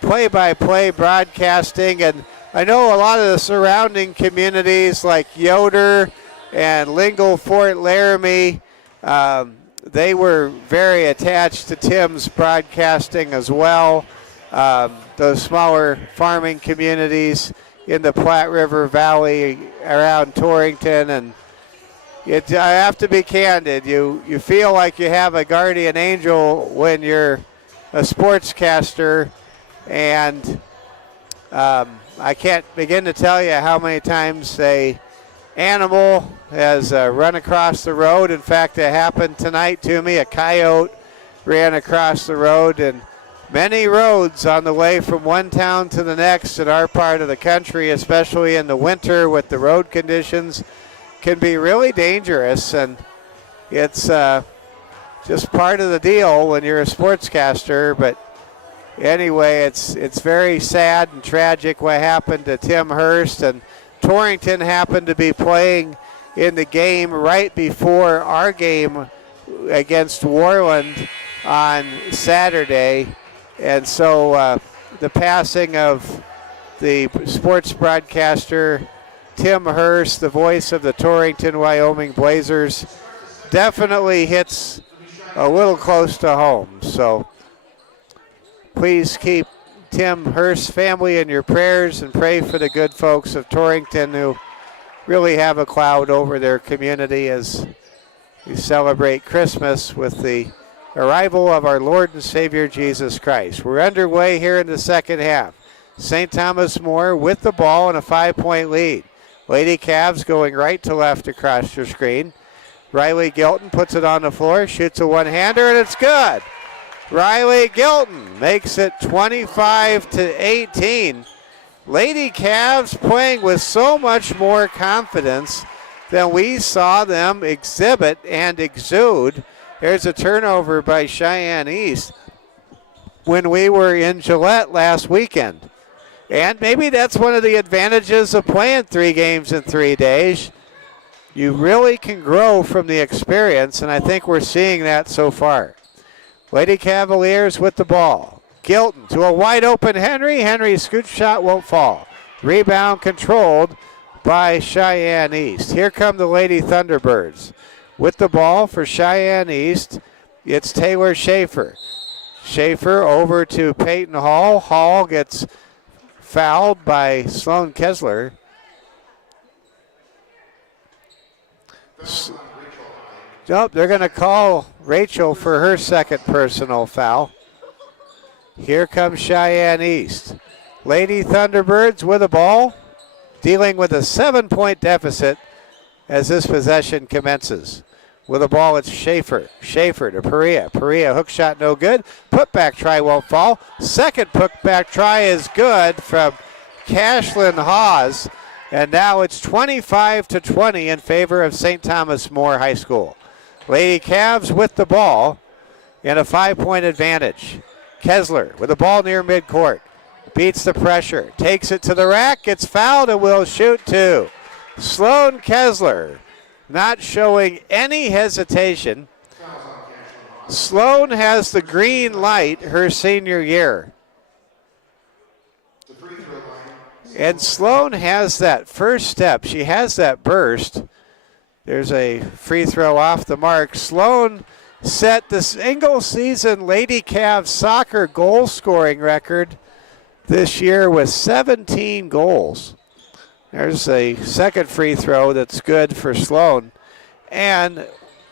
play-by-play broadcasting. And I know a lot of the surrounding communities like Yoder and Lingle, Fort Laramie, they were very attached to Tim's broadcasting as well. Those smaller farming communities in the Platte River Valley around Torrington. And I have to be candid, you feel like you have a guardian angel when you're a sportscaster. And I can't begin to tell you how many times a animal has run across the road. In fact, it happened tonight to me. A coyote ran across the road, and many roads on the way from one town to the next in our part of the country, especially in the winter with the road conditions, can be really dangerous. And it's just part of the deal when you're a sportscaster. But anyway, it's very sad and tragic what happened to Tim Hurst. And Torrington happened to be playing in the game right before our game against Warland on Saturday. And so the passing of the sports broadcaster Tim Hurst, the voice of the Torrington, Wyoming Blazers, definitely hits a little close to home. So please keep Tim Hurst's family in your prayers and pray for the good folks of Torrington who really have a cloud over their community as we celebrate Christmas with the arrival of our Lord and Savior Jesus Christ. We're underway here in the second half. St. Thomas More with the ball and a 5-point lead. Lady Cavs going right to left across your screen. Riley Gilton puts it on the floor, shoots a one-hander, and it's good. Riley Gilton makes it 25-18. Lady Cavs playing with so much more confidence than we saw them exhibit and exude. There's a turnover by Cheyenne East when we were in Gillette last weekend. And maybe that's one of the advantages of playing 3 games in 3 days. You really can grow from the experience, and I think we're seeing that so far. Lady Cavaliers with the ball. Gilton to a wide open Henry. Henry's scoop shot won't fall. Rebound controlled by Cheyenne East. Here come the Lady Thunderbirds. With the ball for Cheyenne East, it's Taylor Schaefer. Schaefer over to Peyton Hall. Hall gets fouled by Sloan Kessler. Nope, they're going to call Rachel for her second personal foul. Here comes Cheyenne East. Lady Thunderbirds with the ball, dealing with a 7-point deficit as this possession commences. With the ball, it's Schaefer. Schaefer to Perea. Perea, hook shot no good. Putback try won't fall. Second putback try is good from Cashlyn Hawes. And now it's 25-20 in favor of St. Thomas More High School. Lady Cavs with the ball in a 5-point advantage. Kessler with the ball near midcourt. Beats the pressure. Takes it to the rack. Gets fouled and will shoot 2. Sloan Kessler not showing any hesitation. Sloan has the green light her senior year. And Sloan has that first step. She has that burst. There's a free throw off the mark. Sloan set the single-season Lady Cavs soccer goal-scoring record this year with 17 goals. There's a second free throw that's good for Sloan. And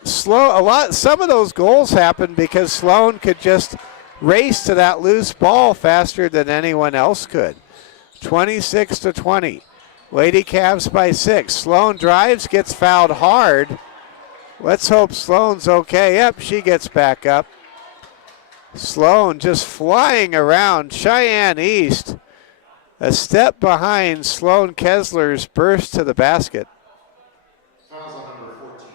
some of those goals happened because Sloan could just race to that loose ball faster than anyone else could. 26-20. Lady Cavs by 6. Sloan drives, gets fouled hard. Let's hope Sloan's okay. Yep, she gets back up. Sloan just flying around. Cheyenne East a step behind Sloan Kessler's burst to the basket. Fouls on number 14.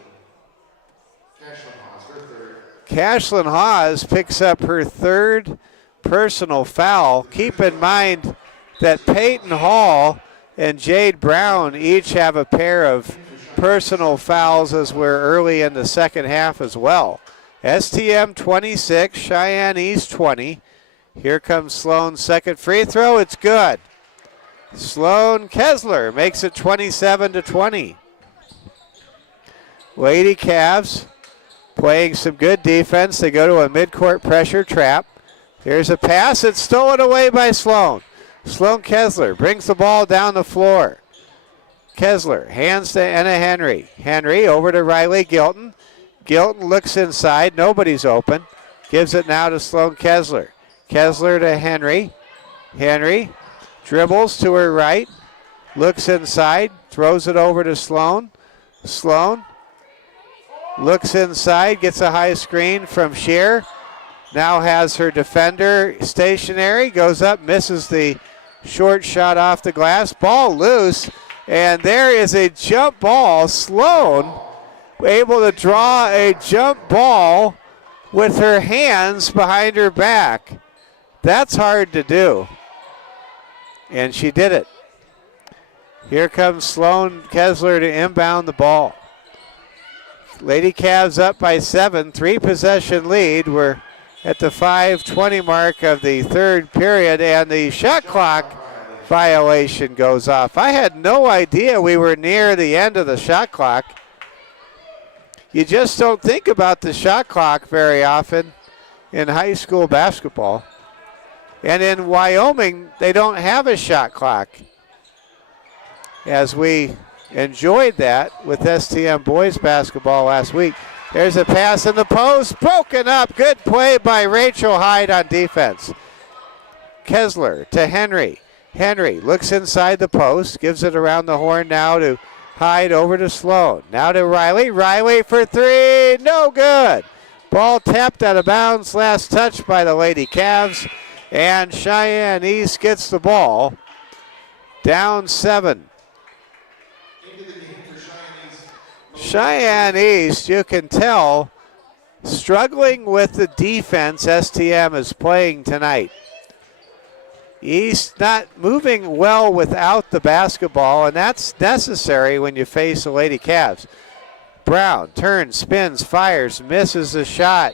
Cashlyn Hawes, her third. Cashlyn Hawes picks up her third personal foul. Keep in mind that Peyton Hall and Jade Brown each have a pair of personal fouls as we're early in the second half as well. STM 26, Cheyenne East 20. Here comes Sloan's second free throw. It's good. Sloan Kessler makes it 27-20. Lady Cavs playing some good defense. They go to a midcourt pressure trap. Here's a pass. It's stolen away by Sloan. Sloan Kessler brings the ball down the floor. Kessler hands to Anna Henry. Henry over to Riley Gilton. Gilton looks inside. Nobody's open. Gives it now to Sloan Kessler. Kessler to Henry. Henry dribbles to her right. Looks inside. Throws it over to Sloan. Sloan looks inside. Gets a high screen from Shear. Now has her defender stationary. Goes up. Misses the short shot off the glass. Ball loose. And there is a jump ball. Sloan able to draw a jump ball with her hands behind her back. That's hard to do. And she did it. Here comes Sloan Kessler to inbound the ball. Lady Cavs up by 7, 3-possession lead. We're at the 5:20 mark of the third period, and the shot clock violation goes off. I had no idea we were near the end of the shot clock. You just don't think about the shot clock very often in high school basketball. And in Wyoming, they don't have a shot clock, as we enjoyed that with STM boys basketball last week. There's a pass in the post, broken up. Good play by Rachel Hyde on defense. Kessler to Henry. Henry looks inside the post, gives it around the horn now to Hyde, over to Sloan. Now to Riley. Riley for three, no good. Ball tapped out of bounds, last touch by the Lady Cavs. And Cheyenne East gets the ball. Down 7. Cheyenne East, you can tell, struggling with the defense STM is playing tonight. East not moving well without the basketball, and that's necessary when you face the Lady Cavs. Brown turns, spins, fires, misses the shot.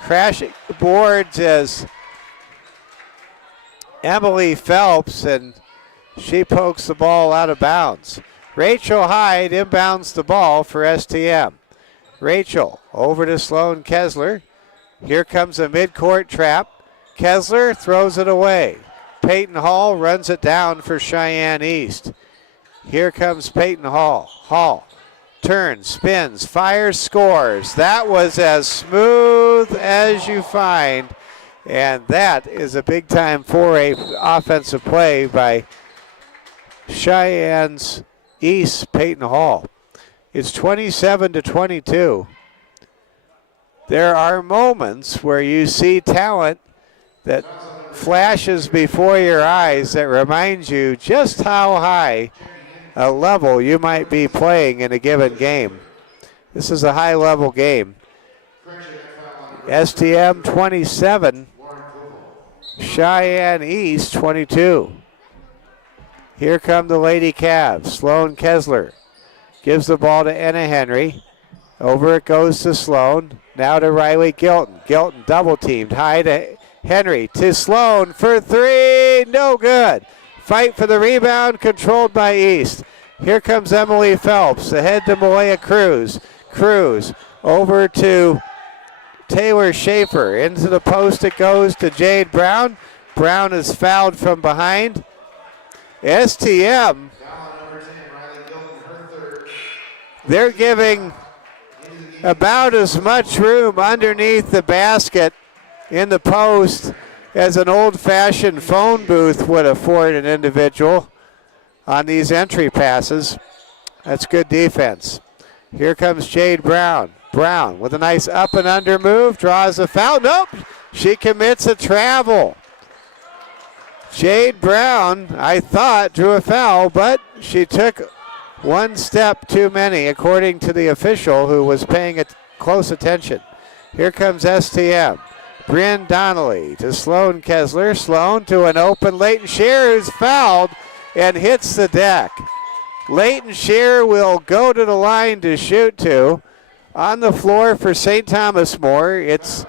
Crashing the boards as Emily Phelps, and she pokes the ball out of bounds. Rachel Hyde inbounds the ball for STM. Rachel over to Sloan Kessler. Here comes a midcourt trap. Kessler throws it away. Peyton Hall runs it down for Cheyenne East. Here comes Peyton Hall. Hall turns, spins, fires, scores. That was as smooth as you find. And that is a big time foray offensive play by Cheyenne's East Peyton Hall. It's 27-22. There are moments where you see talent that flashes before your eyes that reminds you just how high a level you might be playing in a given game. This is a high level game. STM 27, Cheyenne East 22. Here come the Lady Cavs. Sloan Kessler gives the ball to Anna Henry. Over it goes to Sloan. Now to Riley Gilton. Gilton double teamed. High to Henry to Sloan for three. No good. Fight for the rebound, controlled by East. Here comes Emily Phelps. Ahead to Malaya Cruz. Cruz over to Taylor Schaefer. Into the post it goes to Jade Brown. Brown is fouled from behind. STM, they're giving about as much room underneath the basket in the post as an old-fashioned phone booth would afford an individual on these entry passes. That's good defense. Here comes Jade Brown. Brown with a nice up and under move, draws a foul. Nope, she commits a travel. Jade Brown, I thought, drew a foul, but she took one step too many, according to the official who was paying close attention. Here comes STM. Bryn Donnelly to Sloan Kessler. Sloan to an open Leighton Shear, who's fouled and hits the deck. Leighton Shear will go to the line to shoot to. On the floor for St. Thomas More, it's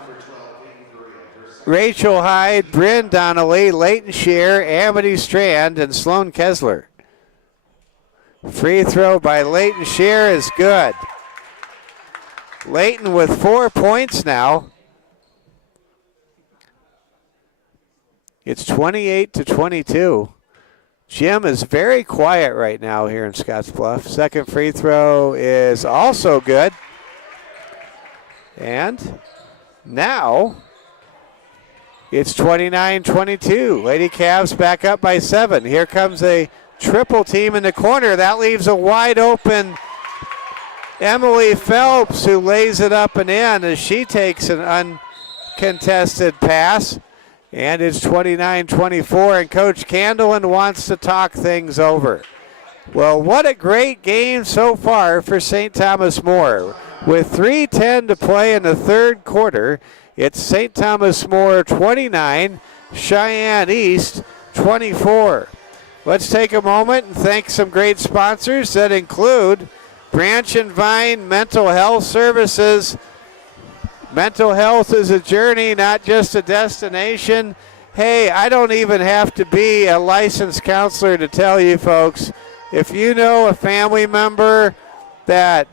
Rachel Hyde, Bryn Donnelly, Leighton Shear, Amity Strand, and Sloan Kessler. Free throw by Leighton Shear is good. Leighton with 4 points now. It's 28-22. Jim is very quiet right now here in Scottsbluff. Second free throw is also good. And now it's 29-22. Lady Cavs back up by 7. Here comes a triple team in the corner. That leaves a wide open Emily Phelps, who lays it up and in as she takes an uncontested pass. And it's 29-24, and Coach Candleman wants to talk things over. Well, what a great game so far for St. Thomas More. With 3:10 to play in the third quarter, it's St. Thomas More 29, Cheyenne East 24. Let's take a moment and thank some great sponsors that include Branch and Vine Mental Health Services. Mental health is a journey, not just a destination. Hey, I don't even have to be a licensed counselor to tell you folks, if you know a family member that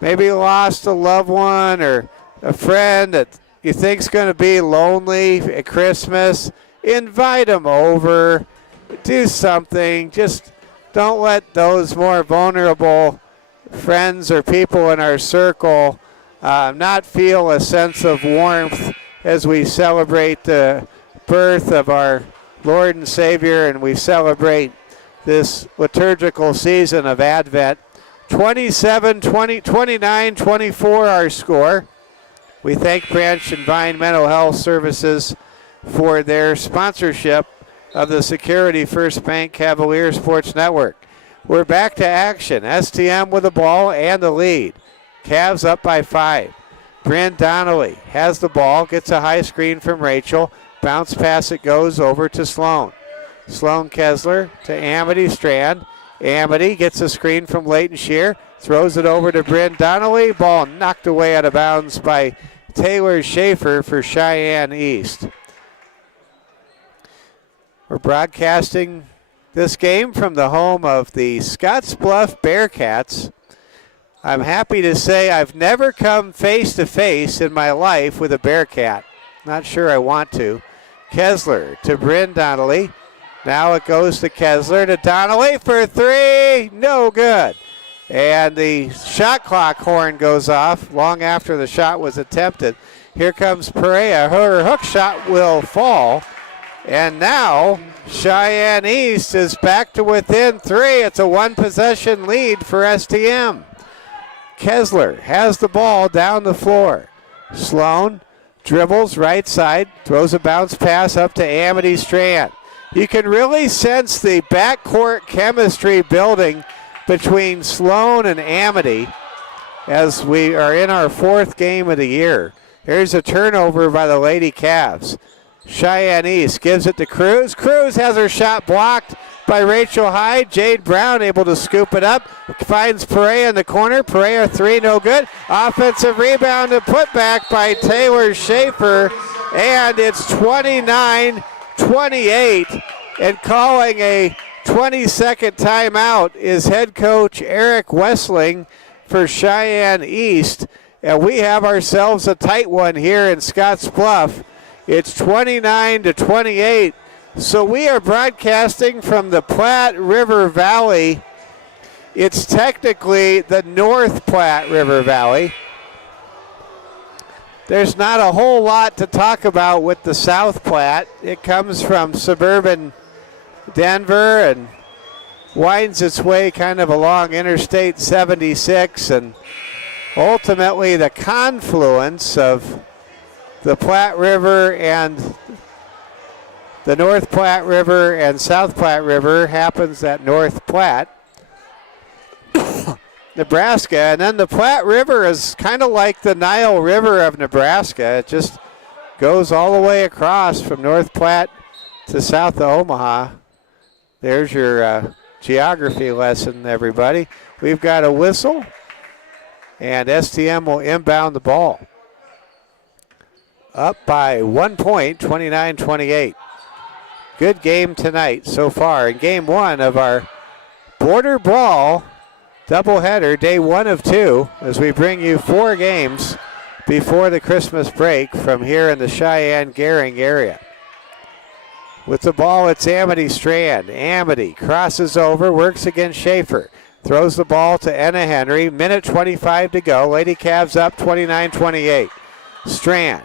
maybe lost a loved one or a friend that you think's going to be lonely at Christmas, invite them over. Do something. Just don't let those more vulnerable friends or people in our circle not feel a sense of warmth as we celebrate the birth of our Lord and Savior, and we celebrate this liturgical season of Advent. 29-24 our score. We thank Branch and Vine Mental Health Services for their sponsorship of the Security First Bank Cavalier Sports Network. We're back to action. STM with the ball and the lead. Cavs up by 5. Bryn Donnelly has the ball, gets a high screen from Rachel. Bounce pass, it goes over to Sloan. Sloan Kessler to Amity Strand. Amity gets a screen from Leighton Shear, throws it over to Bryn Donnelly. Ball knocked away out of bounds by Taylor Schaefer for Cheyenne East. We're broadcasting this game from the home of the Scottsbluff Bearcats. I'm happy to say I've never come face to face in my life with a Bearcat. Not sure I want to. Kessler to Bryn Donnelly. Now it goes to Kessler to Donnelly for 3. No good. And the shot clock horn goes off long after the shot was attempted. Here comes Perea. Her hook shot will fall. And now Cheyenne East is back to within 3. It's a one-possession lead for STM. Kessler has the ball down the floor. Sloan dribbles right side, throws a bounce pass up to Amity Strand. You can really sense the backcourt chemistry building between Sloan and Amity as we are in our 4th game of the year. Here's a turnover by the Lady Cavs. Cheyenne East gives it to Cruz. Cruz has her shot blocked by Rachel Hyde. Jade Brown able to scoop it up. Finds Perea in the corner. Perea 3, no good. Offensive rebound and put back by Taylor Schaefer. And it's 29-28. And calling a 20-second timeout is head coach Eric Wessling for Cheyenne East. And we have ourselves a tight one here in Scottsbluff. It's 29-28. So we are broadcasting from the Platte River Valley. It's technically the North Platte River Valley. There's not a whole lot to talk about with the South Platte. It comes from suburban Denver and winds its way kind of along Interstate 76, and ultimately the confluence of the Platte River and the North Platte River and South Platte River happens at North Platte, Nebraska. And then the Platte River is kind of like the Nile River of Nebraska. It just goes all the way across from North Platte to south of Omaha. There's your geography lesson, everybody. We've got a whistle, and STM will inbound the ball. Up by 1 point, 29-28. Good game tonight so far in game 1 of our Border Brawl doubleheader, day 1 of 2, as we bring you 4 games before the Christmas break from here in the Cheyenne Gering area. With the ball, it's Amity Strand. Amity crosses over, works against Schaefer. Throws the ball to Enna Henry. Minute 25 to go. Lady Cavs up 29-28. Strand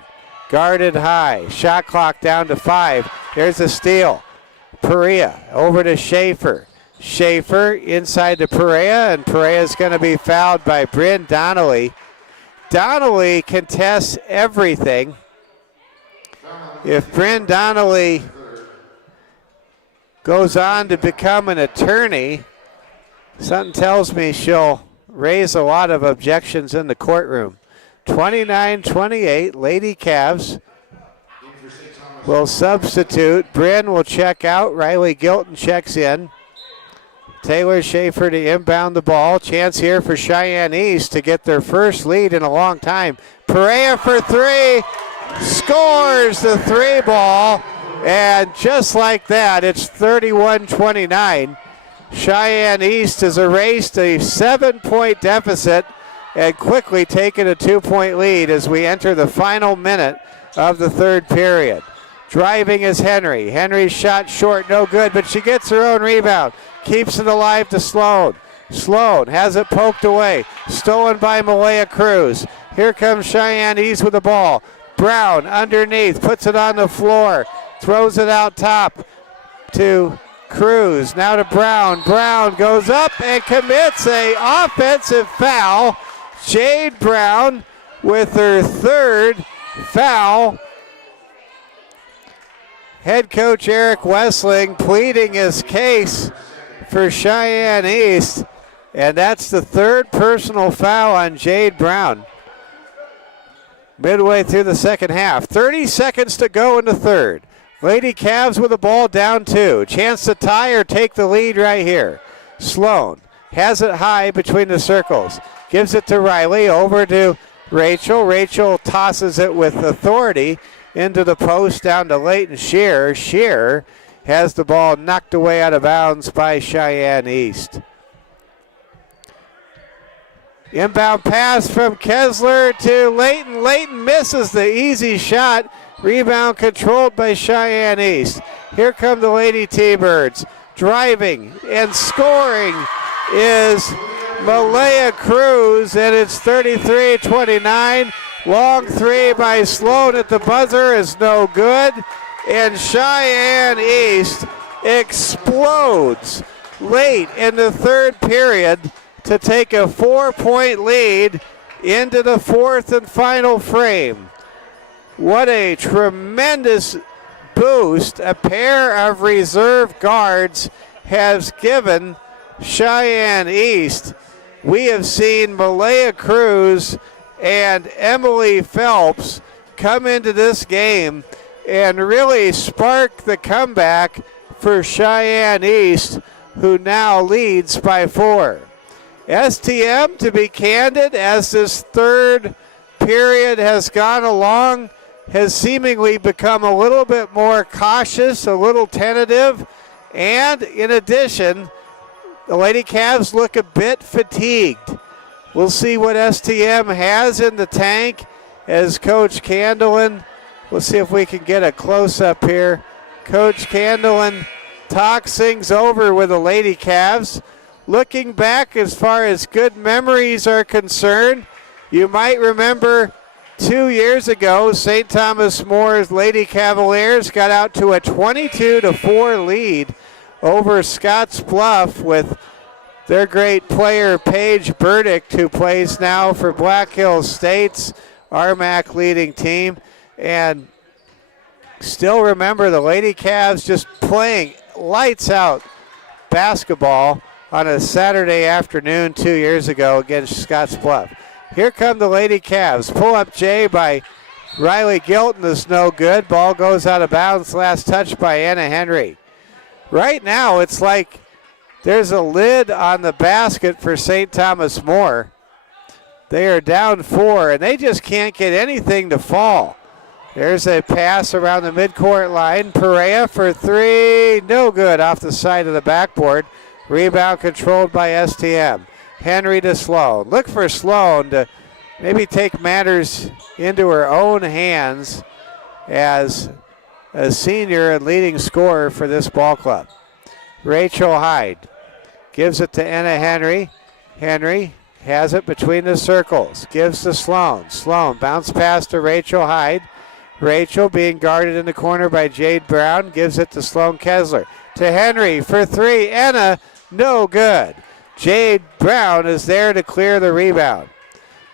guarded high. Shot clock down to 5. There's a steal. Perea over to Schaefer. Schaefer inside to Perea, and Perea's going to be fouled by Bryn Donnelly. Donnelly contests everything. If Bryn Donnelly goes on to become an attorney, something tells me she'll raise a lot of objections in the courtroom. 29-28, Lady Cavs will substitute. Bryn will check out. Riley Gilton checks in. Taylor Schaefer to inbound the ball. Chance here for Cheyenne East to get their first lead in a long time. Perea for 3. Scores the 3 ball. And just like that, it's 31-29. Cheyenne East has erased a 7-point deficit and quickly taking a 2-point lead as we enter the final minute of the third period. Driving is Henry. Henry's shot short, no good, but she gets her own rebound. Keeps it alive to Sloan. Sloan has it poked away. Stolen by Malaya Cruz. Here comes Cheyenne East with the ball. Brown underneath, puts it on the floor. Throws it out top to Cruz. Now to Brown. Brown goes up and commits an offensive foul. Jade Brown with her third foul. Head coach Eric Wessling pleading his case for Cheyenne East, and that's the third personal foul on Jade Brown. Midway through the second half, 30 seconds to go in the third. Lady Cavs with the ball down 2. Chance to tie or take the lead right here. Sloan has it high between the circles. Gives it to Riley, over to Rachel. Rachel tosses it with authority into the post down to Leighton Shearer. Shearer has the ball knocked away out of bounds by Cheyenne East. Inbound pass from Kessler to Leighton. Leighton misses the easy shot. Rebound controlled by Cheyenne East. Here come the Lady T-Birds. Driving and scoring is Malaya Cruz, and it's 33-29. Long three by Sloan at the buzzer is no good. And Cheyenne East explodes late in the third period to take a 4-point lead into the fourth and final frame. What a tremendous boost a pair of reserve guards has given Cheyenne East. We have seen Malaya Cruz and Emily Phelps come into this game and really spark the comeback for Cheyenne East, who now leads by 4. STM, to be candid, as this third period has gone along, has seemingly become a little bit more cautious, a little tentative, and in addition, the Lady Cavs look a bit fatigued. We'll see what STM has in the tank as Coach Candelin, we'll see if we can get a close-up here. Coach Candelin talks things over with the Lady Cavs. Looking back as far as good memories are concerned, you might remember 2 years ago, St. Thomas More's Lady Cavaliers got out to a 22-4 lead over Scotts Bluff with their great player Paige Burdick, who plays now for Black Hills State's RMAC leading team. And still remember the Lady Cavs just playing lights out basketball on a Saturday afternoon 2 years ago against Scotts Bluff. Here come the Lady Cavs. Pull up J by Riley Gilton is no good. Ball goes out of bounds. Last touch by Anna Henry. Right now it's like there's a lid on the basket for St. Thomas More. They are down 4 and they just can't get anything to fall. There's a pass around the midcourt line. Perea for 3. No good, off the side of the backboard. Rebound controlled by STM. Henry to Sloan. Look for Sloan to maybe take matters into her own hands as a senior and leading scorer for this ball club. Rachel Hyde gives it to Anna Henry. Henry has it between the circles. Gives to Sloan. Sloan bounce pass to Rachel Hyde. Rachel being guarded in the corner by Jade Brown. Gives it to Sloan Kessler. To Henry for 3. Anna, no good. Jade Brown is there to clear the rebound.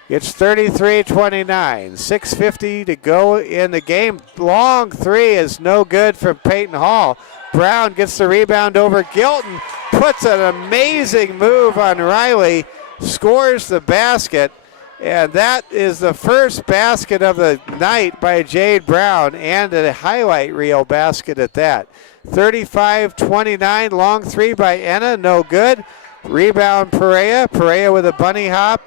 It's 33-29. 6:50 to go in the game. Long 3 is no good from Peyton Hall. Brown gets the rebound over Gilton. Puts an amazing move on Riley. Scores the basket. And that is the first basket of the night by Jade Brown, and a highlight reel basket at that. 35-29, long 3 by Enna, no good. Rebound Perea. Perea with a bunny hop.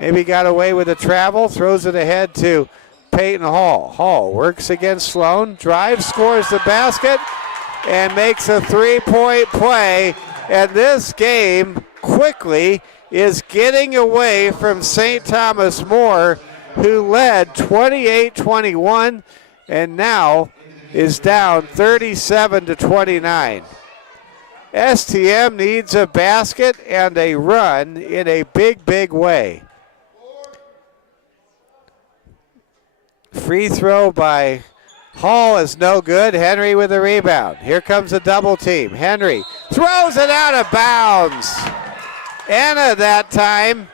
Maybe got away with the travel. Throws it ahead to Peyton Hall. Hall works against Sloan. Drives, scores the basket, and makes a 3-point play And this game quickly is getting away from St. Thomas More, who led 28-21 and now is down 37-29. STM needs a basket and a run in a big, big way. Free throw by Hall is no good. Henry with the rebound. Here comes a double team. Henry throws it out of bounds. Anna that time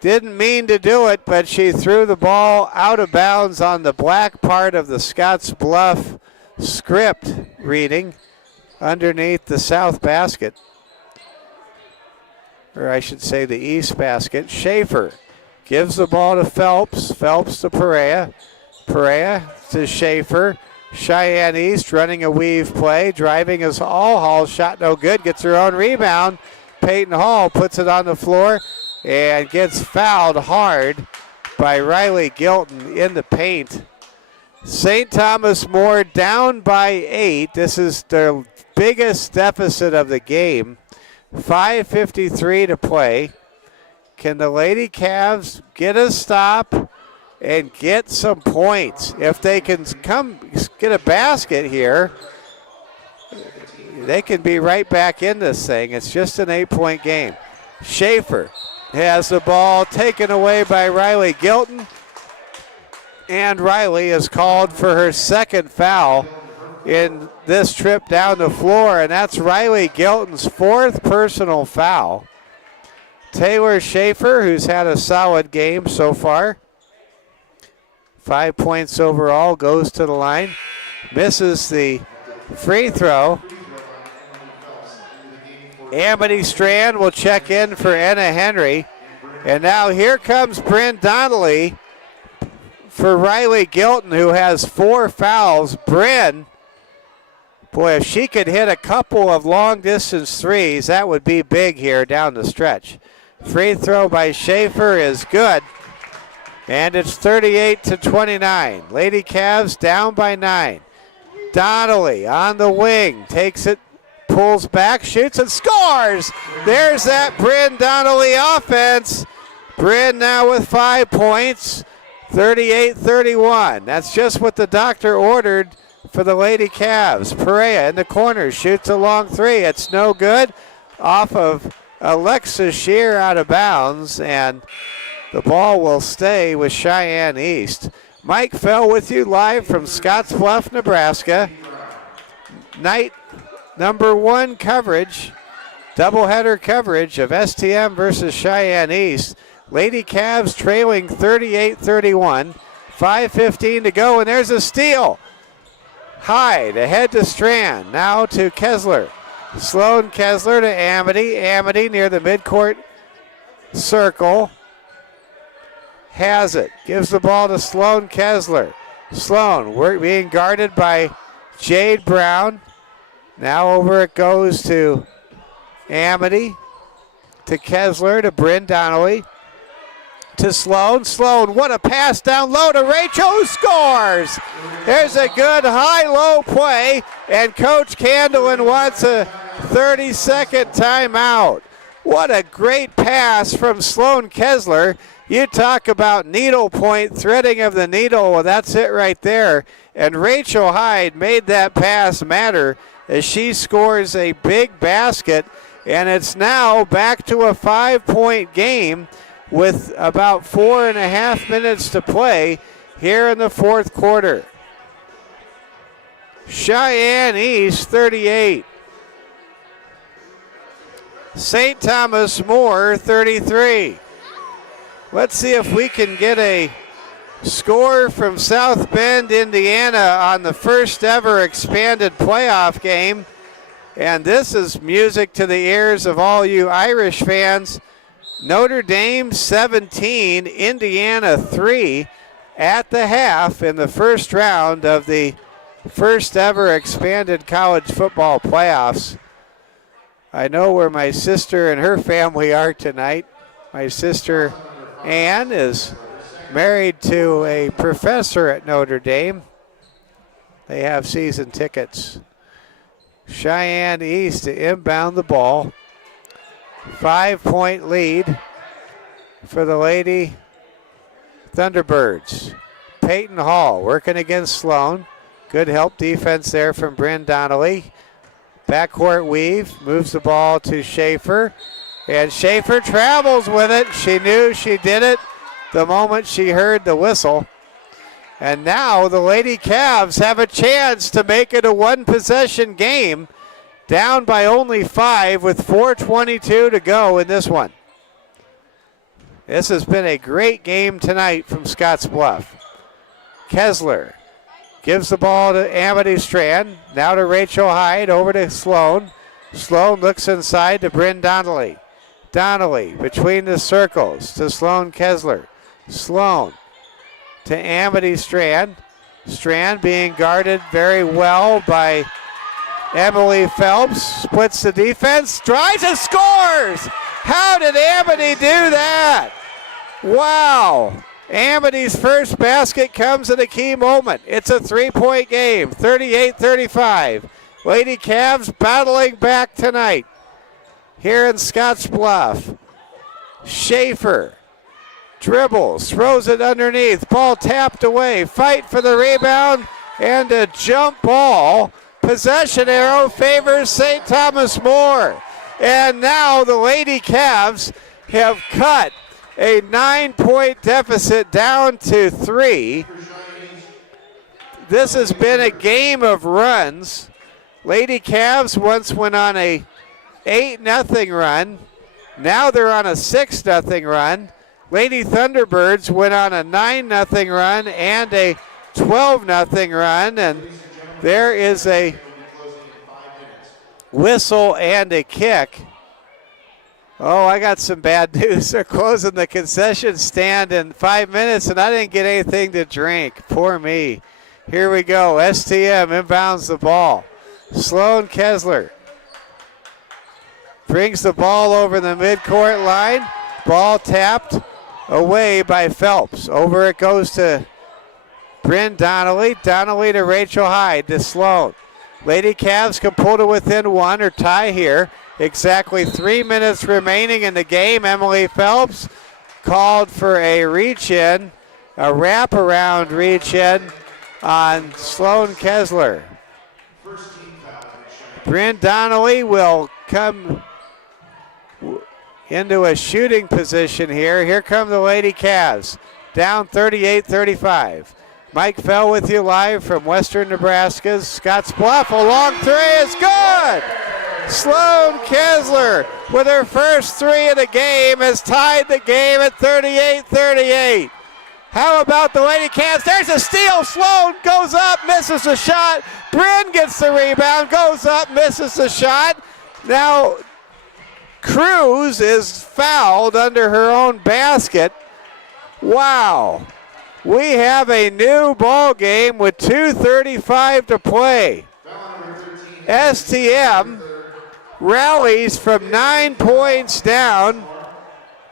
didn't mean to do it, but she threw the ball out of bounds on the black part of the Scotts Bluff script reading underneath the south basket. Or I should say the east basket. Schaefer gives the ball to Phelps. Phelps to Perea. Perea to Schaefer. Cheyenne East running a weave play. Driving is Hall. Hall shot no good. Gets her own rebound. Peyton Hall puts it on the floor and gets fouled hard by Riley Gilton in the paint. St. Thomas More down by 8. This is their biggest deficit of the game. 5:53 to play. Can the Lady Cavs get a stop and get some points? If they can come get a basket here, they can be right back in this thing. It's just an 8-point game. Schaefer has the ball taken away by Riley Gilton. And Riley is called for her second foul in this trip down the floor, and that's Riley Gilton's 4th personal foul. Taylor Schaefer, who's had a solid game so far, 5 points overall, goes to the line, misses the free throw. Amity Strand will check in for Anna Henry. And now here comes Bryn Donnelly for Riley Gilton, who has 4 fouls. Bryn, boy, if she could hit a couple of long-distance threes, that would be big here down the stretch. Free throw by Schaefer is good. And it's 38-29. Lady Cavs down by 9. Donnelly on the wing, takes it, pulls back, shoots, and scores! There's that Bryn Donnelly offense. Bryn now with 5 points, 38-31. That's just what the doctor ordered for the Lady Cavs. Perea in the corner, shoots a long 3. It's no good. Off of Alexa Shear out of bounds, and the ball will stay with Cheyenne East. Mike Fell with you live from Scottsbluff, Nebraska. Night number 1 coverage, doubleheader coverage of STM versus Cheyenne East. Lady Cavs trailing 38-31. 5:15 to go, and there's a steal. Hyde ahead to Strand, now to Kessler. Sloan Kessler to Amity. Amity near the midcourt circle. Has it. Gives the ball to Sloan Kessler. Sloan being guarded by Jade Brown. Now over it goes to Amity. To Kessler, to Bryn Donnelly. To Sloan. Sloan, what a pass down low to Rachel, who scores! There's a good high-low play, and Coach Candlin wants a 30-second timeout. What a great pass from Sloan Kessler. You talk about needlepoint, threading of the needle. Well, that's it right there. And Rachel Hyde made that pass matter as she scores a big basket. And it's now back to a 5-point game with about 4.5 minutes to play here in the 4th quarter. Cheyenne East 38. St. Thomas More 33. Let's see if we can get a score from South Bend, Indiana on the first ever expanded playoff game. And this is music to the ears of all you Irish fans. Notre Dame 17, Indiana 3 at the half in the first round of the first ever expanded college football playoffs. I know where my sister and her family are tonight. My sister Ann is married to a professor at Notre Dame. They have season tickets. Cheyenne East to inbound the ball. 5-point lead for the Lady Thunderbirds. Peyton Hall working against Sloan. Good help defense there from Bryn Donnelly. Backcourt weave, moves the ball to Schaefer. And Schaefer travels with it. She knew she did it the moment she heard the whistle. And now the Lady Cavs have a chance to make it a one-possession game, down by only 5 with 4:22 to go in this one. This has been a great game tonight from Scotts Bluff. Kessler gives the ball to Amity Strand. Now to Rachel Hyde, over to Sloan. Sloan looks inside to Bryn Donnelly. Donnelly between the circles to Sloan Kessler. Sloan to Amity Strand. Strand being guarded very well by Emily Phelps. Splits the defense, drives and scores! How did Amity do that? Wow. Amity's first basket comes at a key moment. It's a 3-point game, 38-35. Lady Cavs battling back tonight here in Scotts Bluff. Schaefer dribbles, throws it underneath, ball tapped away, fight for the rebound, and a jump ball. Possession arrow favors St. Thomas More. And now the Lady Cavs have cut a 9-point deficit down to 3. This has been a game of runs. Lady Cavs once went on a 8-0 run. Now they're on a 6-0 run. Lady Thunderbirds went on a 9-0 run and a 12-0 run. And there is a whistle and a kick. Oh, I got some bad news. They're closing the concession stand in 5 minutes, and I didn't get anything to drink. Poor me. Here we go. STM inbounds the ball. Sloan Kessler brings the ball over the midcourt line. Ball tapped away by Phelps. Over it goes to Bryn Donnelly. Donnelly to Rachel Hyde to Sloan. Lady Cavs can pull to within 1 or tie here. Exactly 3 minutes remaining in the game. Emily Phelps called for a reach-in, a wraparound reach-in on Sloan Kessler. Bryn Donnelly will come into a shooting position here. Here come the Lady Cavs, down 38-35. Mike Fell with you live from Western Nebraska's Scotts Bluff. A long three is good. Sloan Kessler with her first 3 of the game has tied the game at 38-38. How about the Lady Cavs? There's a steal. Sloan goes up, misses the shot. Bryn gets the rebound, goes up, misses the shot. Now Cruz is fouled under her own basket. Wow. We have a new ball game with 2:35 to play. STM rallies from 9 points down,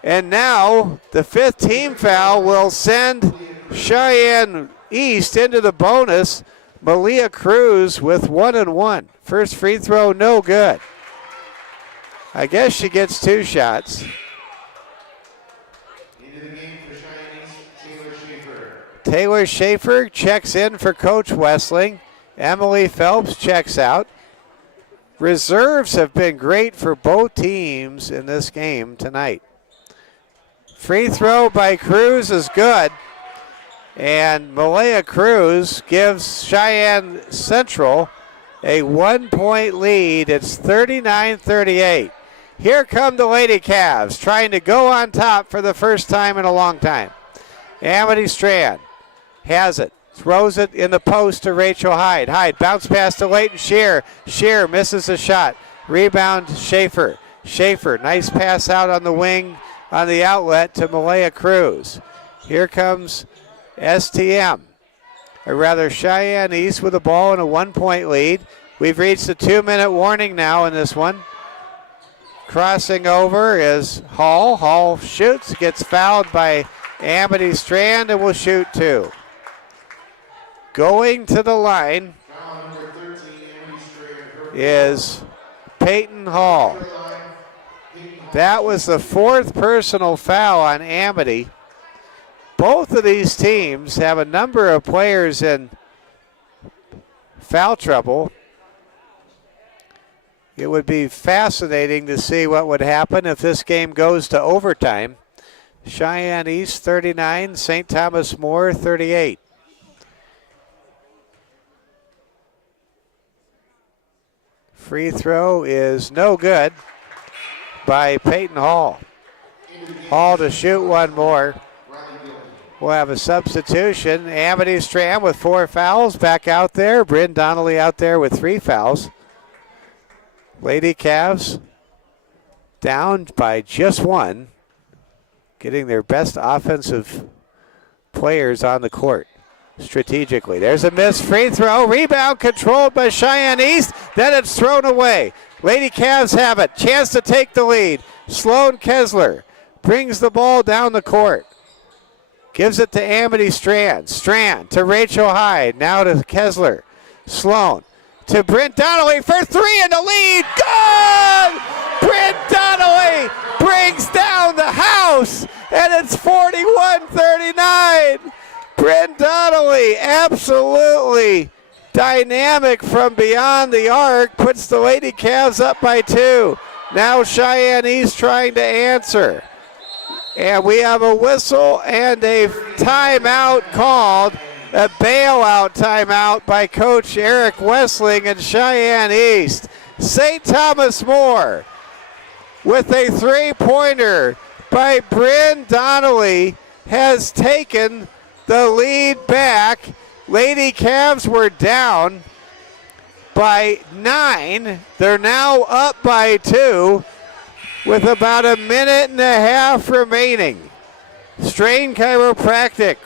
and now the 5th team foul will send Cheyenne East into the bonus. Malia Cruz with 1 and 1. First free throw, no good. I guess she gets 2 shots. Taylor Schaefer checks in for Coach Wessling. Emily Phelps checks out. Reserves have been great for both teams in this game tonight. Free throw by Cruz is good. And Malaya Cruz gives Cheyenne Central a 1-point lead. It's 39-38. Here come the Lady Cavs trying to go on top for the first time in a long time. Amity Strand has it. Throws it in the post to Rachel Hyde. Hyde bounce pass to Leighton Shear. Shear misses a shot. Rebound Schaefer. Schaefer, nice pass out on the wing on the outlet to Malaya Cruz. Here comes STM. Or rather Cheyenne East with the ball and a 1-point lead. We've reached a 2-minute warning now in this one. Crossing over is Hall. Hall shoots, gets fouled by Amity Strand, and will shoot 2. Going to the line is Peyton Hall. That was the 4th personal foul on Amity. Both of these teams have a number of players in foul trouble. It would be fascinating to see what would happen if this game goes to overtime. Cheyenne East 39, St. Thomas More 38. Free throw is no good by Peyton Hall. Hall to shoot one more. We'll have a substitution. Amity Strand with 4 fouls back out there. Bryn Donnelly out there with 3 fouls. Lady Cavs down by just 1, getting their best offensive players on the court strategically. There's a missed free throw. Rebound controlled by Cheyenne East. Then it's thrown away. Lady Cavs have it. Chance to take the lead. Sloan Kessler brings the ball down the court. Gives it to Amity Strand. Strand to Rachel Hyde. Now to Kessler. Sloan to Brent Donnelly for 3 in the lead. Good! Brent Donnelly brings down the house, and it's 41-39. Brent Donnelly absolutely dynamic from beyond the arc. Puts the Lady Cavs up by 2. Now Cheyenne East trying to answer. And we have a whistle and a timeout called, a bailout timeout by Coach Eric Wessling and Cheyenne East. St. Thomas More with a 3-pointer by Bryn Donnelly has taken the lead back. Lady Cavs were down by 9. They're now up by 2. With about a minute and a half remaining. Strain Chiropractic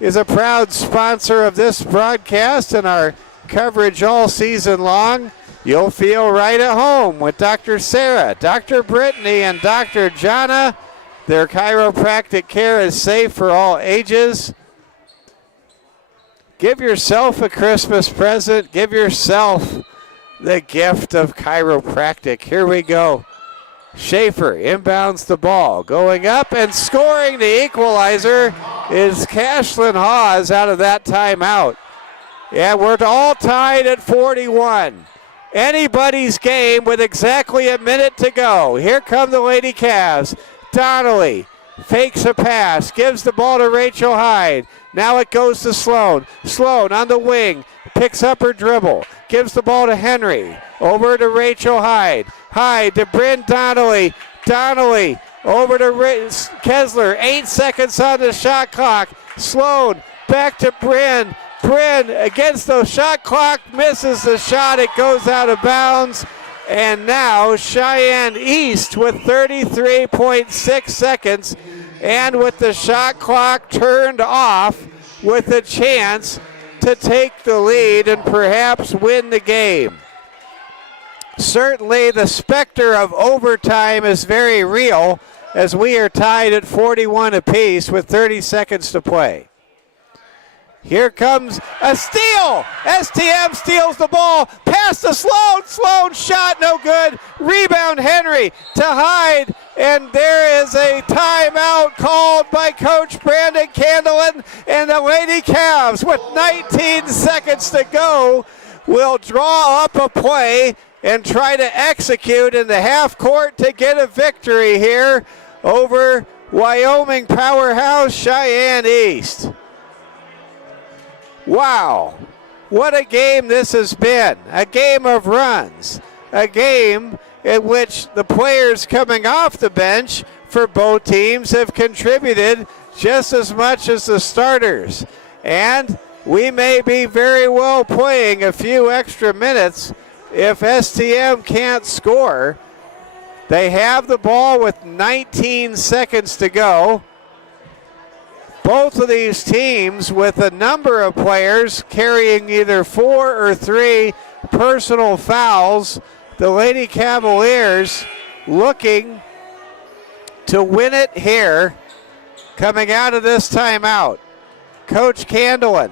is a proud sponsor of this broadcast and our coverage all season long. You'll feel right at home with Dr. Sarah, Dr. Brittany, and Dr. Jana. Their chiropractic care is safe for all ages. Give yourself a Christmas present. Give yourself the gift of chiropractic. Here we go. Schaefer inbounds the ball. Going up and scoring the equalizer is Cashlyn Hawes out of that timeout. Yeah, we're all tied at 41. Anybody's game with exactly a minute to go. Here come the Lady Cavs. Donnelly fakes a pass, gives the ball to Rachel Hyde. Now it goes to Sloan. Sloan on the wing, picks up her dribble, gives the ball to Henry. Over to Rachel Hyde. Hyde to Bryn Donnelly. Donnelly over to Kessler. 8 seconds on the shot clock. Sloan back to Bryn. Bryn against the shot clock, misses the shot. It goes out of bounds. And now Cheyenne East with 33.6 seconds and with the shot clock turned off with a chance to take the lead and perhaps win the game. Certainly the specter of overtime is very real as we are tied at 41 apiece with 30 seconds to play. Here comes a steal. STM steals the ball. Pass to Sloan. Sloan shot no good. Rebound Henry to Hyde. And there is a timeout called by Coach Brandon Candlin. And the Lady Cavs with 19 seconds to go will draw up a play and try to execute in the half court to get a victory here over Wyoming powerhouse Cheyenne East. Wow, what a game this has been. A game of runs. A game in which the players coming off the bench for both teams have contributed just as much as the starters. And we may be very well playing a few extra minutes if STM can't score. They have the ball with 19 seconds to go. Both of these teams with a number of players carrying either 4 or 3 personal fouls. The Lady Cavaliers looking to win it here coming out of this timeout. Coach Candlin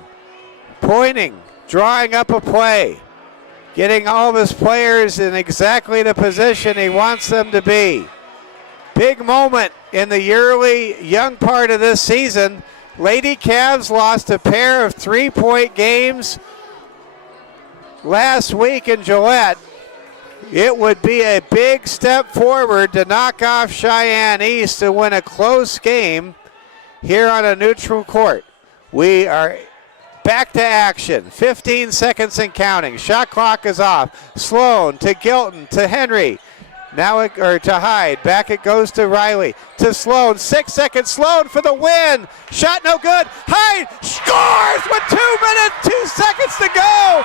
pointing, drawing up a play. getting all of his players in exactly the position he wants them to be. Big moment in the early young part of this season. Lady Cavs lost a pair of 3-point games last week in Gillette. It would be a big step forward to knock off Cheyenne East to win a close game here on a neutral court. We are back to action. 15 seconds and counting. Shot clock is off. Sloan to Gilton to Henry. Now to Hyde. Back it goes to Riley. To Sloan. 6 seconds. Sloan for the win. Shot no good. Hyde scores with 2 minutes, 2 seconds to go.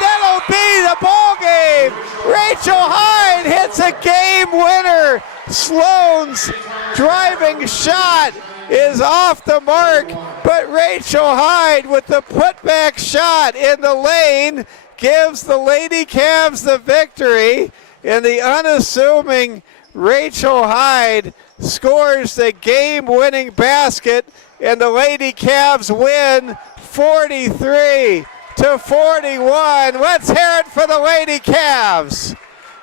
That'll be the ball game. Rachel Hyde hits a game winner. Sloan's driving shot is off the mark, but Rachel Hyde with the putback shot in the lane gives the Lady Cavs the victory. And the unassuming Rachel Hyde scores the game-winning basket, and the Lady Cavs win 43-41. Let's hear it for the Lady Cavs.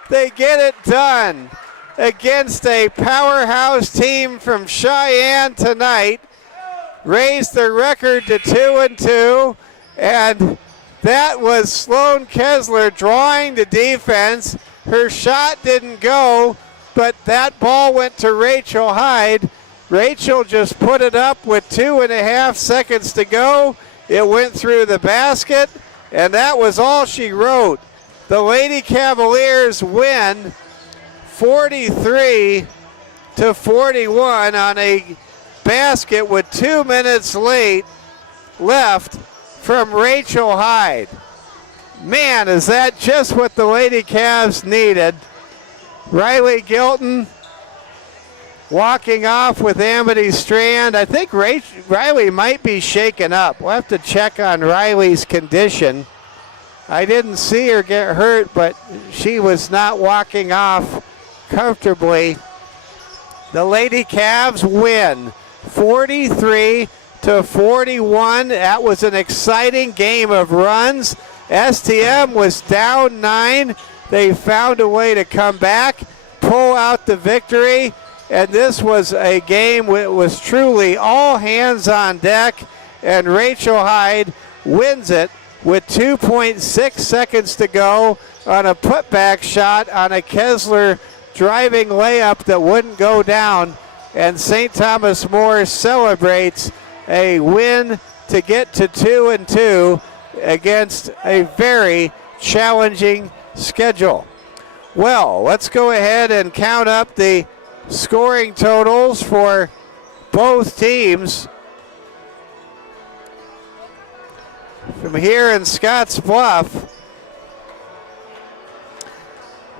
They get it done against a powerhouse team from Cheyenne tonight. Raised their record to 2-2, and that was Sloan Kessler drawing the defense. Her shot didn't go, but that ball went to Rachel Hyde. Rachel just put it up with 2.5 seconds to go. It went through the basket, and that was all she wrote. The Lady Cavaliers win 43-41 on a basket with 2 minutes left from Rachel Hyde. Man, is that just what the Lady Cavs needed. Riley Gilton walking off with Amity Strand. I think Riley might be shaken up. We'll have to check on Riley's condition. I didn't see her get hurt, but she was not walking off comfortably. The Lady Cavs win 43-41. That was an exciting game of runs. STM was down 9. They found a way to come back, pull out the victory, and this was a game that was truly all hands on deck, and Rachel Hyde wins it with 2.6 seconds to go on a putback shot on a Kessler driving layup that wouldn't go down, and St. Thomas More celebrates a win to get to 2-2 against a very challenging schedule. Well, let's go ahead and count up the scoring totals for both teams. From here in Scotts Bluff,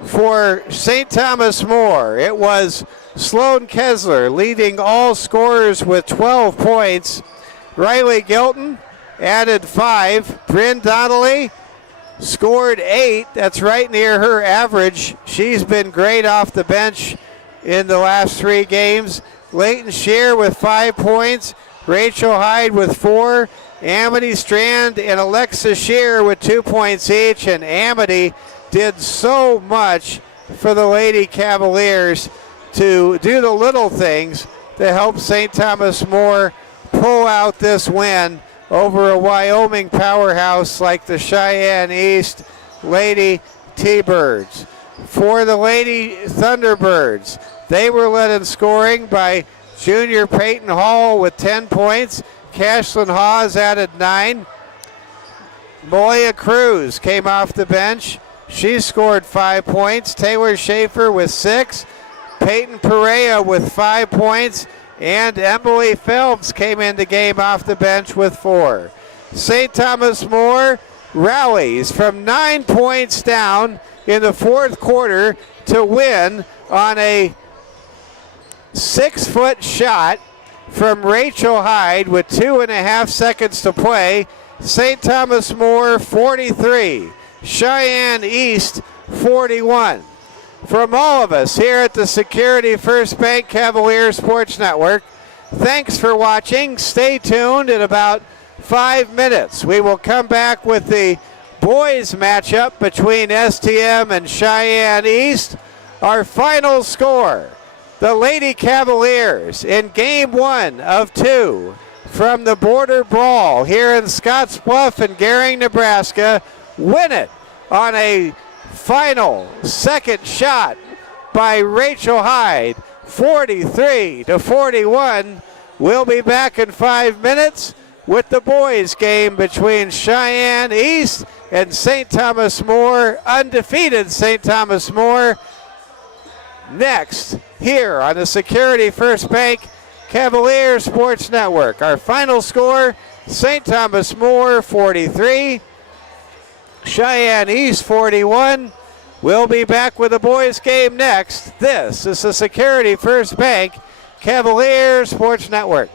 for St. Thomas More, it was Sloan Kessler leading all scorers with 12 points. Riley Gilton added 5. Bryn Donnelly scored 8. That's right near her average. She's been great off the bench in the last 3 games. Leighton Shear with 5 points. Rachel Hyde with 4. Amity Strand and Alexa Shear with 2 points each. And Amity did so much for the Lady Cavaliers to do the little things to help St. Thomas More pull out this win over a Wyoming powerhouse like the Cheyenne East Lady T-Birds. For the Lady Thunderbirds, they were led in scoring by junior Peyton Hall with 10 points. Cashlyn Hawes added 9. Moya Cruz came off the bench. She scored 5 points. Taylor Schaefer with 6. Peyton Perea with 5 points. And Emily Phelps came in the game off the bench with 4. St. Thomas More rallies from 9 points down in the fourth quarter to win on a 6-foot shot from Rachel Hyde with 2.5 seconds to play. St. Thomas More 43, Cheyenne East 41. From all of us here at the Security First Bank Cavalier Sports Network, thanks for watching. Stay tuned. In about 5 minutes, we will come back with the boys matchup between STM and Cheyenne East. Our final score, the Lady Cavaliers in game 1 of 2 from the Border Brawl here in Scottsbluff and Gering, Nebraska, win it on a final second shot by Rachel Hyde, 43-41. We'll be back in 5 minutes with the boys game between Cheyenne East and St. Thomas More, undefeated St. Thomas More. Next, here on the Security First Bank Cavalier Sports Network. Our final score, St. Thomas More 43, Cheyenne East 41. We'll be back with the boys game next. This is the Security First Bank Cavalier Sports Network.